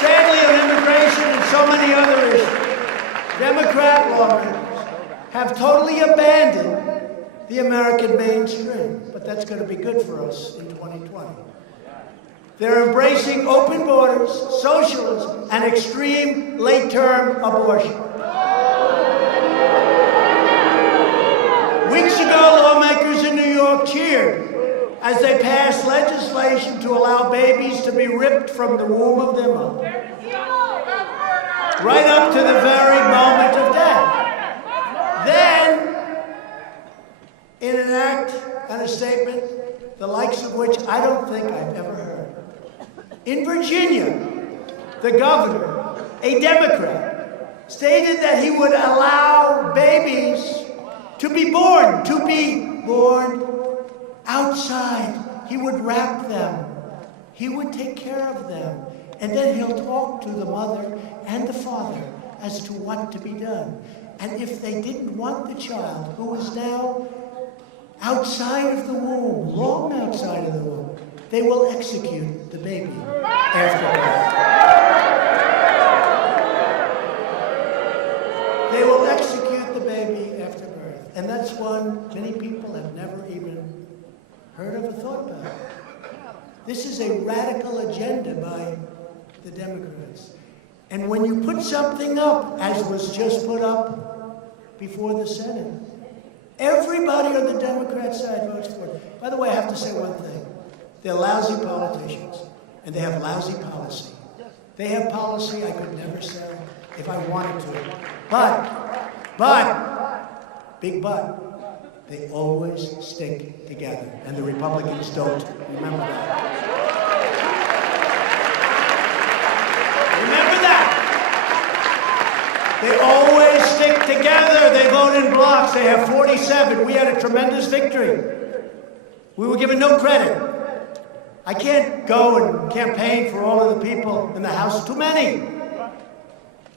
Sadly, on immigration and so many other issues, Democrat lawmakers have totally abandoned the American mainstream. But that's going to be good for us in 2020. They're embracing open borders, socialism, and extreme late-term abortion. Weeks ago, lawmakers in New York cheered as they passed legislation to allow babies to be ripped from the womb of their mother, right up to the very moment of death. Then, in an act and a statement, the likes of which I don't think I've ever heard. In Virginia, the governor, a Democrat, stated that he would allow babies to be born outside. He would wrap them. He would take care of them. And then he'll talk to the mother and the father as to what to be done. And if they didn't want the child, who is now outside of the womb, long outside of the womb, they will execute the baby after birth. They will execute the baby after birth. And that's one many people have never even heard of or thought about. This is a radical agenda by the Democrats. And when you put something up, as was just put up before the Senate, everybody on the Democrat side votes for it. By the way, I have to say one thing. They're lousy politicians, and they have lousy policy. They have policy I could never sell if I wanted to. But, big but, they always stick together, and the Republicans don't. Remember that. Remember that. They always stick together. They vote in blocks. They have 47. We had a tremendous victory. We were given no credit. I can't go and campaign for all of the people in the House. Too many.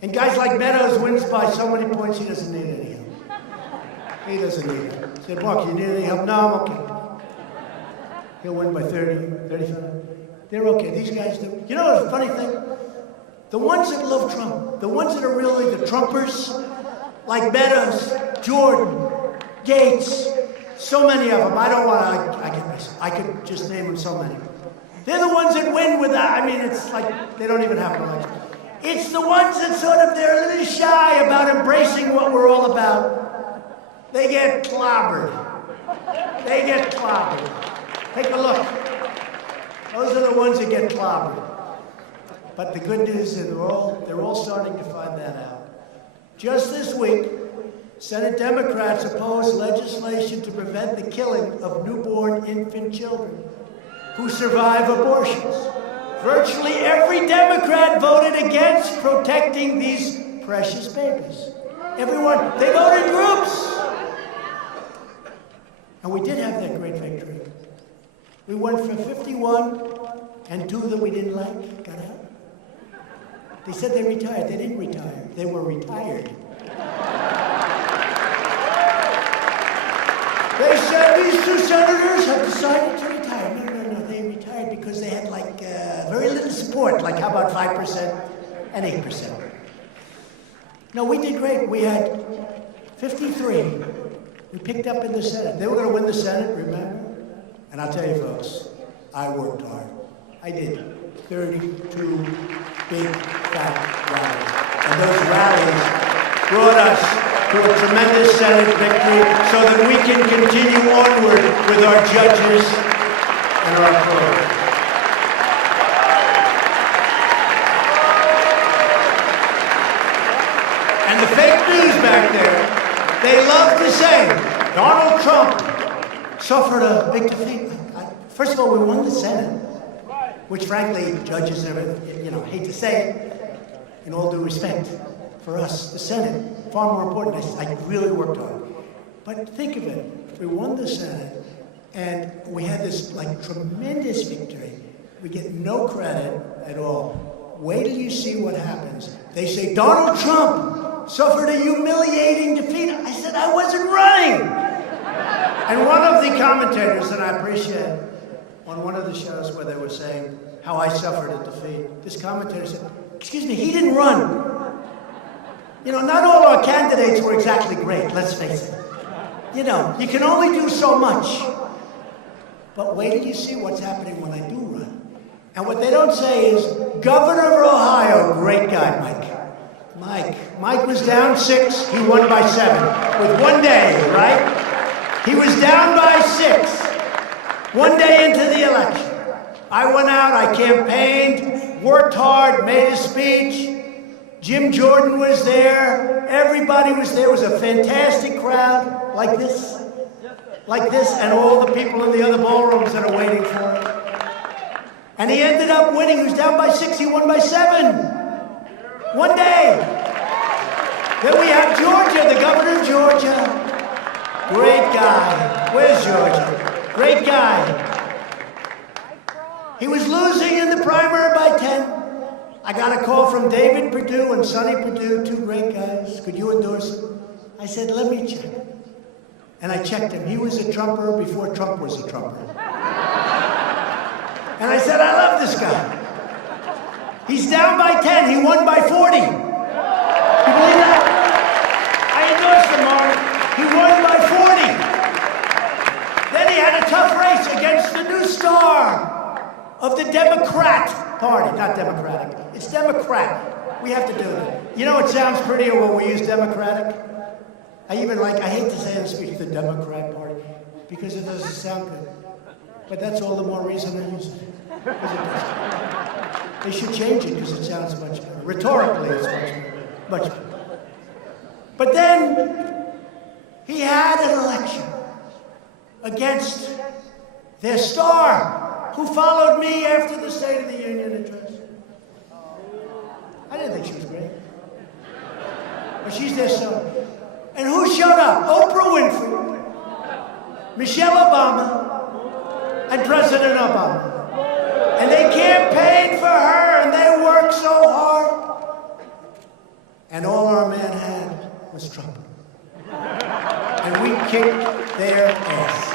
And guys like Meadows wins by so many points, he doesn't need any help. He doesn't need it. I said, Mark, you need any help? No, I'm okay. He'll win by 30, 35. They're okay. These guys do. You know the funny thing? The ones that love Trump, the ones that are really the Trumpers, like Meadows, Jordan, Gates, so many of them. I don't want to, I could just name them so many. They're the ones that win without, I mean, it's like they don't even have an election. It's the ones that sort of, they're a little shy about embracing what we're all about. They get clobbered. They get clobbered. Take a look. Those are the ones that get clobbered. But the good news is they're all starting to find that out. Just this week, Senate Democrats opposed legislation to prevent the killing of newborn infant children who survive abortions. Virtually every Democrat voted against protecting these precious babies. Everyone, they voted in groups. And we did have that great victory. We went for 51, and 2 that we didn't like got out. They said they retired. They didn't retire. They were retired. They said these 2 senators have decided to retire. No, they retired because they had like very little support, like how about 5% and 8%. No, we did great. We had 53. We picked up in the Senate. They were going to win the Senate, remember? And I'll tell you folks, I worked hard. I did 32 big, fat rallies. And those rallies brought us to a tremendous Senate victory so that we can continue onward with our judges and our court. And the fake news back there, they love to say Donald Trump suffered a big defeat. First of all, we won the Senate, which frankly, judges never, hate to say it, in all due respect, for us, the Senate, far more important. I really worked hard. But think of it, we won the Senate, and we had this tremendous victory. We get no credit at all. Wait till you see what happens. They say Donald Trump suffered a humiliating defeat. I said I wasn't running. And one of the commentators that I appreciate on one of the shows where they were saying how I suffered a defeat, this commentator said, excuse me, he didn't run. Not all our candidates were exactly great, let's face it. You can only do so much. But wait till you see what's happening when I do run. And what they don't say is, Governor of Ohio, great guy, Mike was down 6, he won by 7. With 1 day, right? He was down by 6. 1 day into the election. I went out, I campaigned, worked hard, made a speech. Jim Jordan was there. Everybody was there. It was a fantastic crowd, like this, and all the people in the other ballrooms that are waiting for it. And he ended up winning. He was down by 6, he won by 7. 1 day. Then we have Georgia, the governor of Georgia. Great guy. Where's Georgia? Great guy. He was losing in the primary by 10. I got a call from David Perdue and Sonny Perdue, 2 great guys. Could you endorse him? I said, let me check. And I checked him. He was a Trumper before Trump was a Trumper. And I said, I love this guy. He's down by 10. He won by 40. You believe that? I endorsed him, Mark. He won by 40. Then he had a tough race against the new star of the Democrat Party. Not Democratic. It's Democrat. We have to do it. It sounds prettier when we use Democratic. I hate to say in speech the Democrat Party because it doesn't sound good. But that's all the more reason I use it. Because it does. They should change it because it sounds much better. Rhetorically, it's much better. But then he had an election against their star, who followed me after the State of the Union address. I didn't think she was great. But she's their star. And who showed up? Oprah Winfrey, Michelle Obama, and President Obama. And they campaigned for her, and they worked so hard. And all our man had was Trump. And we kicked their ass.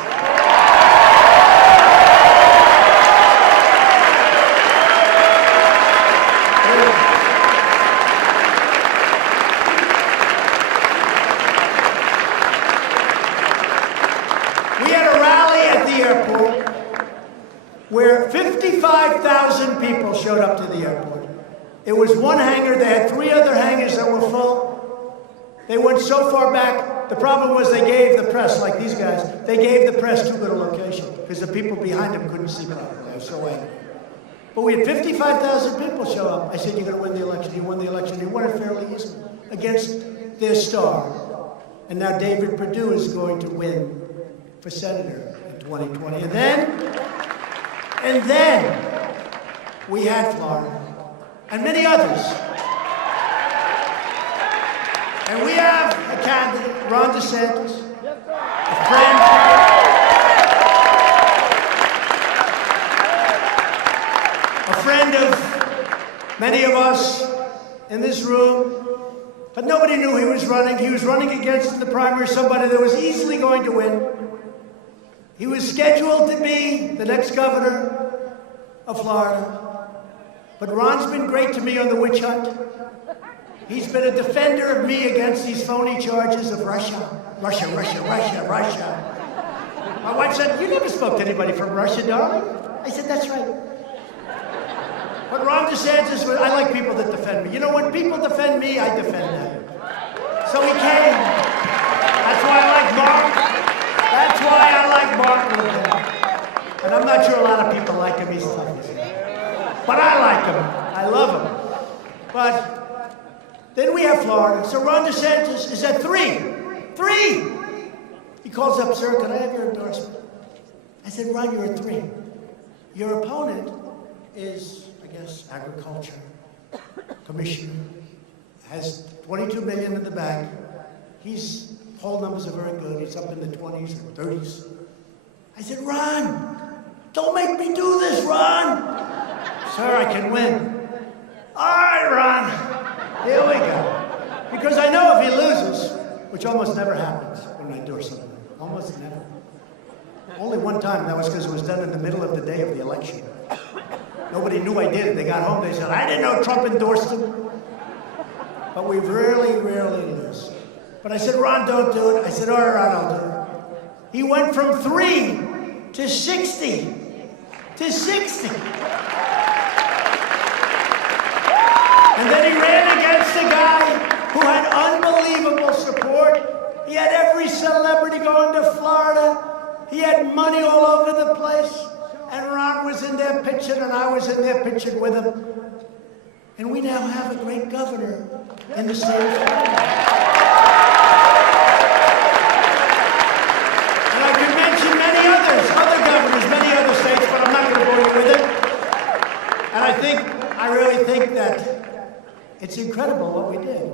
Where 55,000 people showed up to the airport. It was one hangar. They had 3 other hangars that were full. They went so far back. The problem was they gave the press, like these guys, they gave the press too good a location because the people behind them couldn't see properly. They were so angry. But we had 55,000 people show up. I said, you're going to win the election. He won the election. He won it fairly easily against their star. And now David Perdue is going to win for senator in 2020. And then we had Florida and many others. And we have a candidate, Ron DeSantis, a friend of many of us in this room, but nobody knew he was running. He was running against in the primary somebody that was easily going to win. He was scheduled to be the next governor of Florida. But Ron's been great to me on the witch hunt. He's been a defender of me against these phony charges of Russia. Russia. My wife said, "You never spoke to anybody from Russia, darling." I said, "That's right." But Ron DeSantis, I like people that defend me. You know, when people defend me, I defend them. So he came. That's why I like Mark. That's why I like Mark a little bit. And I'm not sure a lot of people like him. He's tough. But I like him. I love him. But then we have Florida. So Ron DeSantis is at 3. 3! He calls up, "Sir, can I have your endorsement?" I said, "Ron, you're at 3. Your opponent is, I guess, agriculture commissioner, has 22 million in the bank. His poll numbers are very good. He's up in the 20s or 30s. I said, "Ron, don't make me do this, Ron." "Sir, I can win." "All right, Ron, here we go." Because I know if he loses, which almost never happens when I do something, almost never. Only one time, that was because it was done in the middle of the day of the election. Nobody knew I did it. They got home, they said, "I didn't know Trump endorsed him." But we rarely lose. But I said, "Ron, don't do it." I said, "All right, Ron, I'll do it." He went from 3 to 60. To 60. And then he ran against a guy who had unbelievable support. He had every celebrity going to Florida. He had money all over the place. And Ron was in there pitching, and I was in there pitching with him. And we now have a great governor in the state of Florida. And I could mention many others, other governors, many other states, but I'm not going to bore you with it. And I really think that it's incredible what we did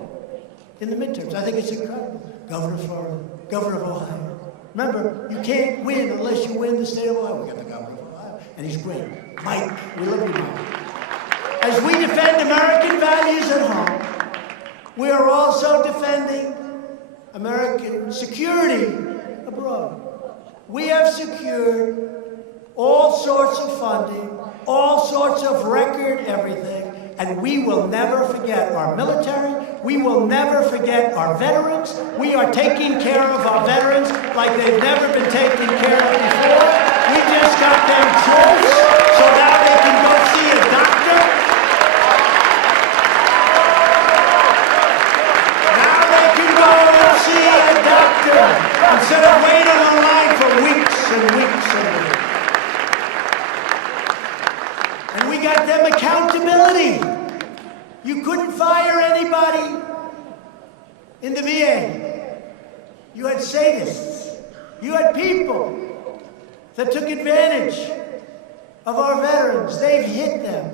in the midterms. I think it's incredible. Governor of Florida, governor of Ohio. Remember, you can't win unless you win the state of Ohio. We got the governor of Ohio, and he's great. Mike, we love you, Mike. As we defend American values at home, we are also defending American security abroad. We have secured all sorts of funding, all sorts of record everything, and we will never forget our military. We will never forget our veterans. We are taking care of our veterans like they've never been taken care of before. We just got them jobs, so now they can go see a doctor. Now they can go and see a doctor instead of waiting online for weeks and weeks and weeks. And we got them accountability. You couldn't fire anybody in the VA. You had sadists. You had people that took advantage of our veterans. They've hit them.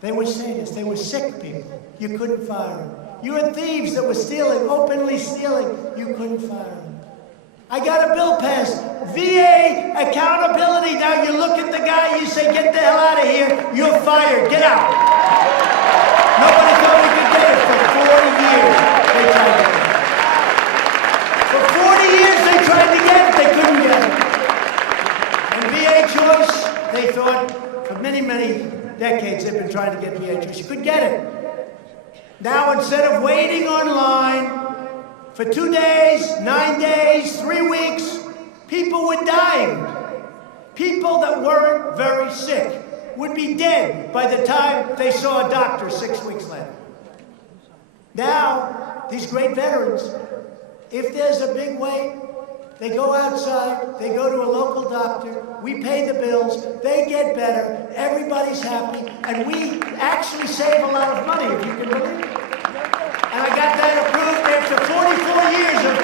They were sadists. They were sick people. You couldn't fire them. You had thieves that were stealing, openly stealing. You couldn't fire them. I got a bill passed. VA accountability. Now you look at the guy, you say, "Get the hell out of here. You're fired. Get out." Nobody thought we could get it for 40 years. They tried to get it. For 40 years they tried to get it. They couldn't get it. And VA choice, they thought for many, many decades they've been trying to get VA choice. You could get it. Now instead of waiting online for 2 days, 9 days, 3 weeks, people were dying. People that weren't very sick would be dead by the time they saw a doctor 6 weeks later. Now, these great veterans, if there's a big wait, they go outside, they go to a local doctor, we pay the bills, they get better, everybody's happy, and we actually save a lot of money, if you can believe it. And I got that years of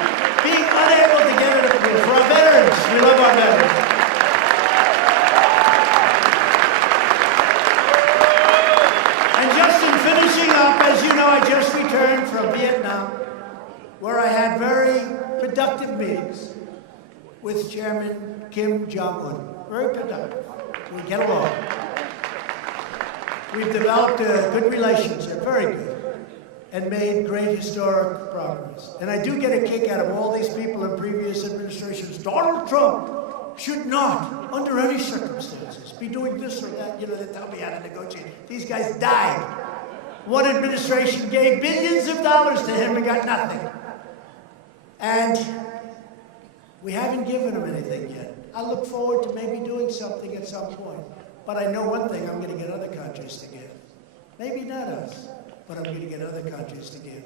being unable to get it approved. For our veterans, we love our veterans. And just in finishing up, as you know, I just returned from Vietnam, where I had very productive meetings with Chairman Kim Jong-un. Very productive. We get along. We've developed a good relationship, very good, and made great historic progress. And I do get a kick out of all these people in previous administrations. Donald Trump should not, under any circumstances, be doing this or that. You know, they tell me how to negotiate. These guys died. One administration gave billions of dollars to him and got nothing. And we haven't given him anything yet. I look forward to maybe doing something at some point. But I know one thing, I'm going to get other countries to give. Maybe not us, but I'm going to get other countries to give.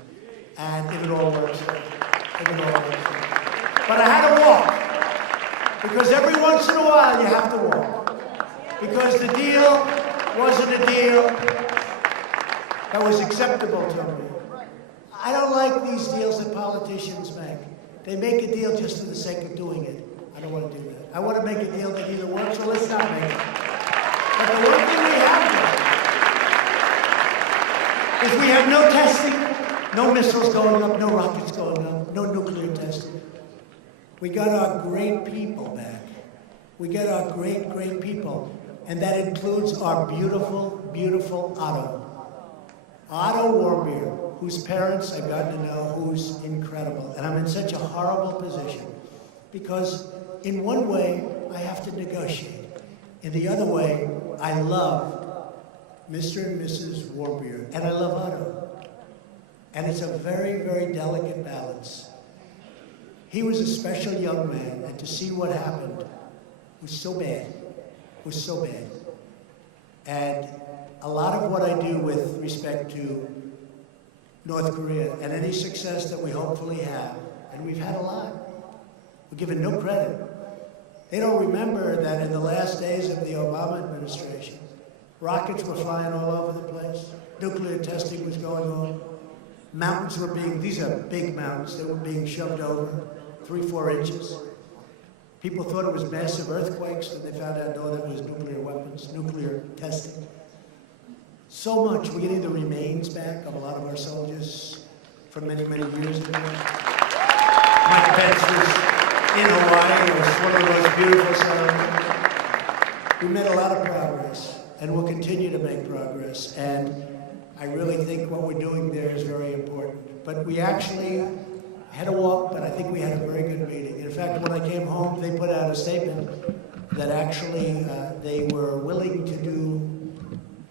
And if it all works out, if it all works out. But I had to walk. Because every once in a while you have to walk. Because the deal wasn't a deal that was acceptable to me. I don't like these deals that politicians make. They make a deal just for the sake of doing it. I don't want to do that. I want to make a deal that either works or let's not make it. But the one thing we have is we have no testing, no missiles going up, no rockets going up, no nuclear testing. We got our great people back. We got our great, great people. And that includes our beautiful, beautiful Otto. Otto Warmbier, whose parents I've gotten to know, who's incredible. And I'm in such a horrible position because in one way, I have to negotiate. In the other way, I love Mr. and Mrs. Warmbier, and I love Otto. And it's a very, very delicate balance. He was a special young man, and to see what happened was so bad, And a lot of what I do with respect to North Korea and any success that we hopefully have, and we've had a lot, we're given no credit. They don't remember that in the last days of the Obama administration, rockets were flying all over the place, nuclear testing was going on, mountains were being, these are big mountains, they were being shoved over 3-4 inches. People thought it was massive earthquakes, and they found out, no, that was nuclear weapons, nuclear testing. So much. We're getting the remains back of a lot of our soldiers from many, many years ago. Mike Pence was in Hawaii. It was one of the most beautiful ceremonies. We made a lot of progress, and we'll continue to make progress. And I really think what we're doing there is very important. But we actually had a walk, but I think we had a very good meeting. In fact, when I came home, they put out a statement that actually they were willing to do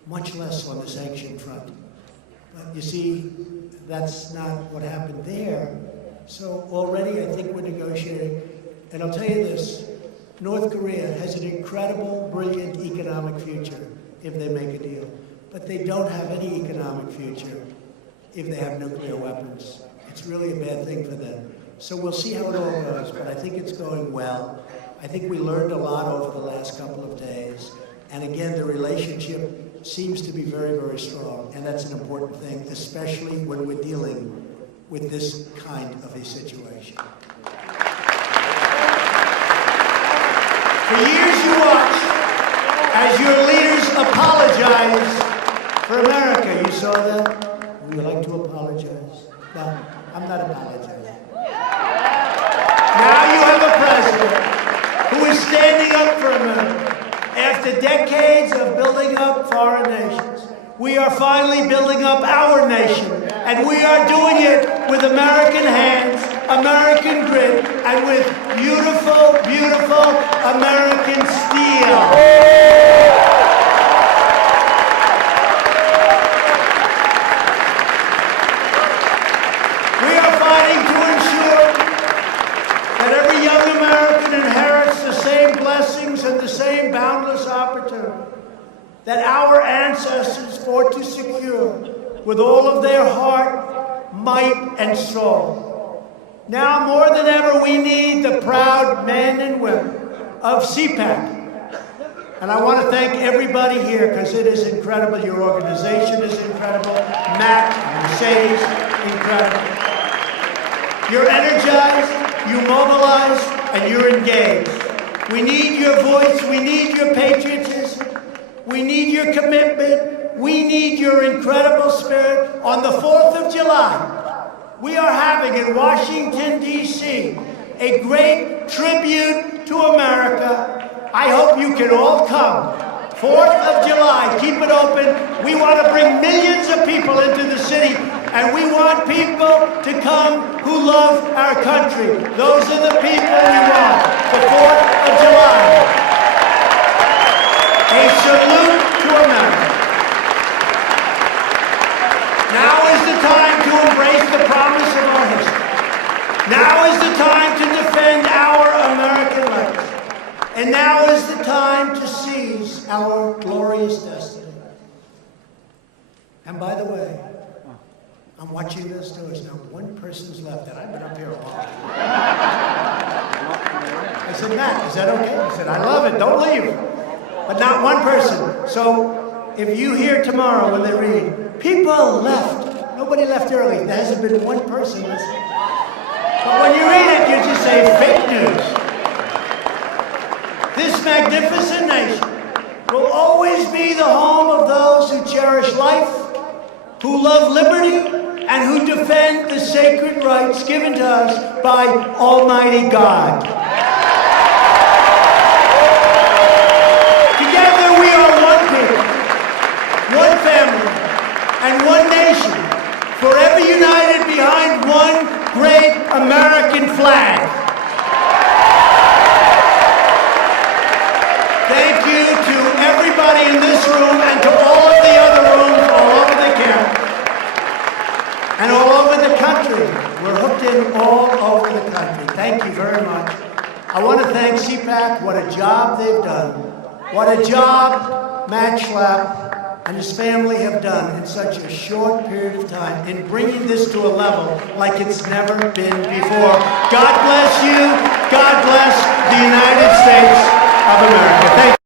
much less on the sanction front. But you see, that's not what happened there. So already I think we're negotiating. And I'll tell you this, North Korea has an incredible, brilliant economic future if they make a deal. But they don't have any economic future if they have nuclear weapons. It's really a bad thing for them. So we'll see how it all goes, but I think it's going well. I think we learned a lot over the last couple of days. And again, the relationship seems to be very, very strong. And that's an important thing, especially when we're dealing with this kind of a situation. For years you watched as your leaders apologize for America. You saw that? Would you like to apologize? No, I'm not apologizing. Now you have a president who is standing up for America. After decades of building up foreign nations, we are finally building up our nation. And we are doing it with American hands, American grit, and with beautiful, beautiful American steel. We are fighting to ensure that every young American inherits the same blessings and the same boundless opportunity that our ancestors fought to secure with all of their heart, might, and soul. Now more than ever, we need the proud men and women of CPAC. And I want to thank everybody here because it is incredible. Your organization is incredible. Matt, Mercedes, incredible. You're energized, you mobilize, and you're engaged. We need your voice, we need your patriotism, we need your commitment, we need your incredible spirit. On the 4th of July, we are having in Washington, D.C., a great tribute to America. I hope you can all come. 4th of July, keep it open. We want to bring millions of people into the city, and we want people to come who love our country. Those are the people we want. The 4th of July. A salute to America. Now is the time to embrace the promise of our history. Now is the time to defend our American rights. And now is the time to seize our glorious destiny. And by the way, I'm watching those doors now. One person's left, and I've been up here a while. I said, Matt, is that okay? He said, I love it, don't leave. But not one person. So if you hear tomorrow when they read, people left, nobody left early. There hasn't been one person listening. But when you read it, you just say fake news. This magnificent nation will always be the home of those who cherish life, who love liberty, and who defend the sacred rights given to us by Almighty God. Together we are one people, one family, and one nation, forever united behind one great American flag. Thank you to everybody in this room and to all of the other rooms all over the campus and all over the country. We're hooked in all over the country. Thank you very much. I want to thank CPAC. What a job they've done. What a job Matt Schlapp and his family have done in such a short period of time in bringing this to a level like it's never been before. God bless you. God bless the United States of America. Thank you.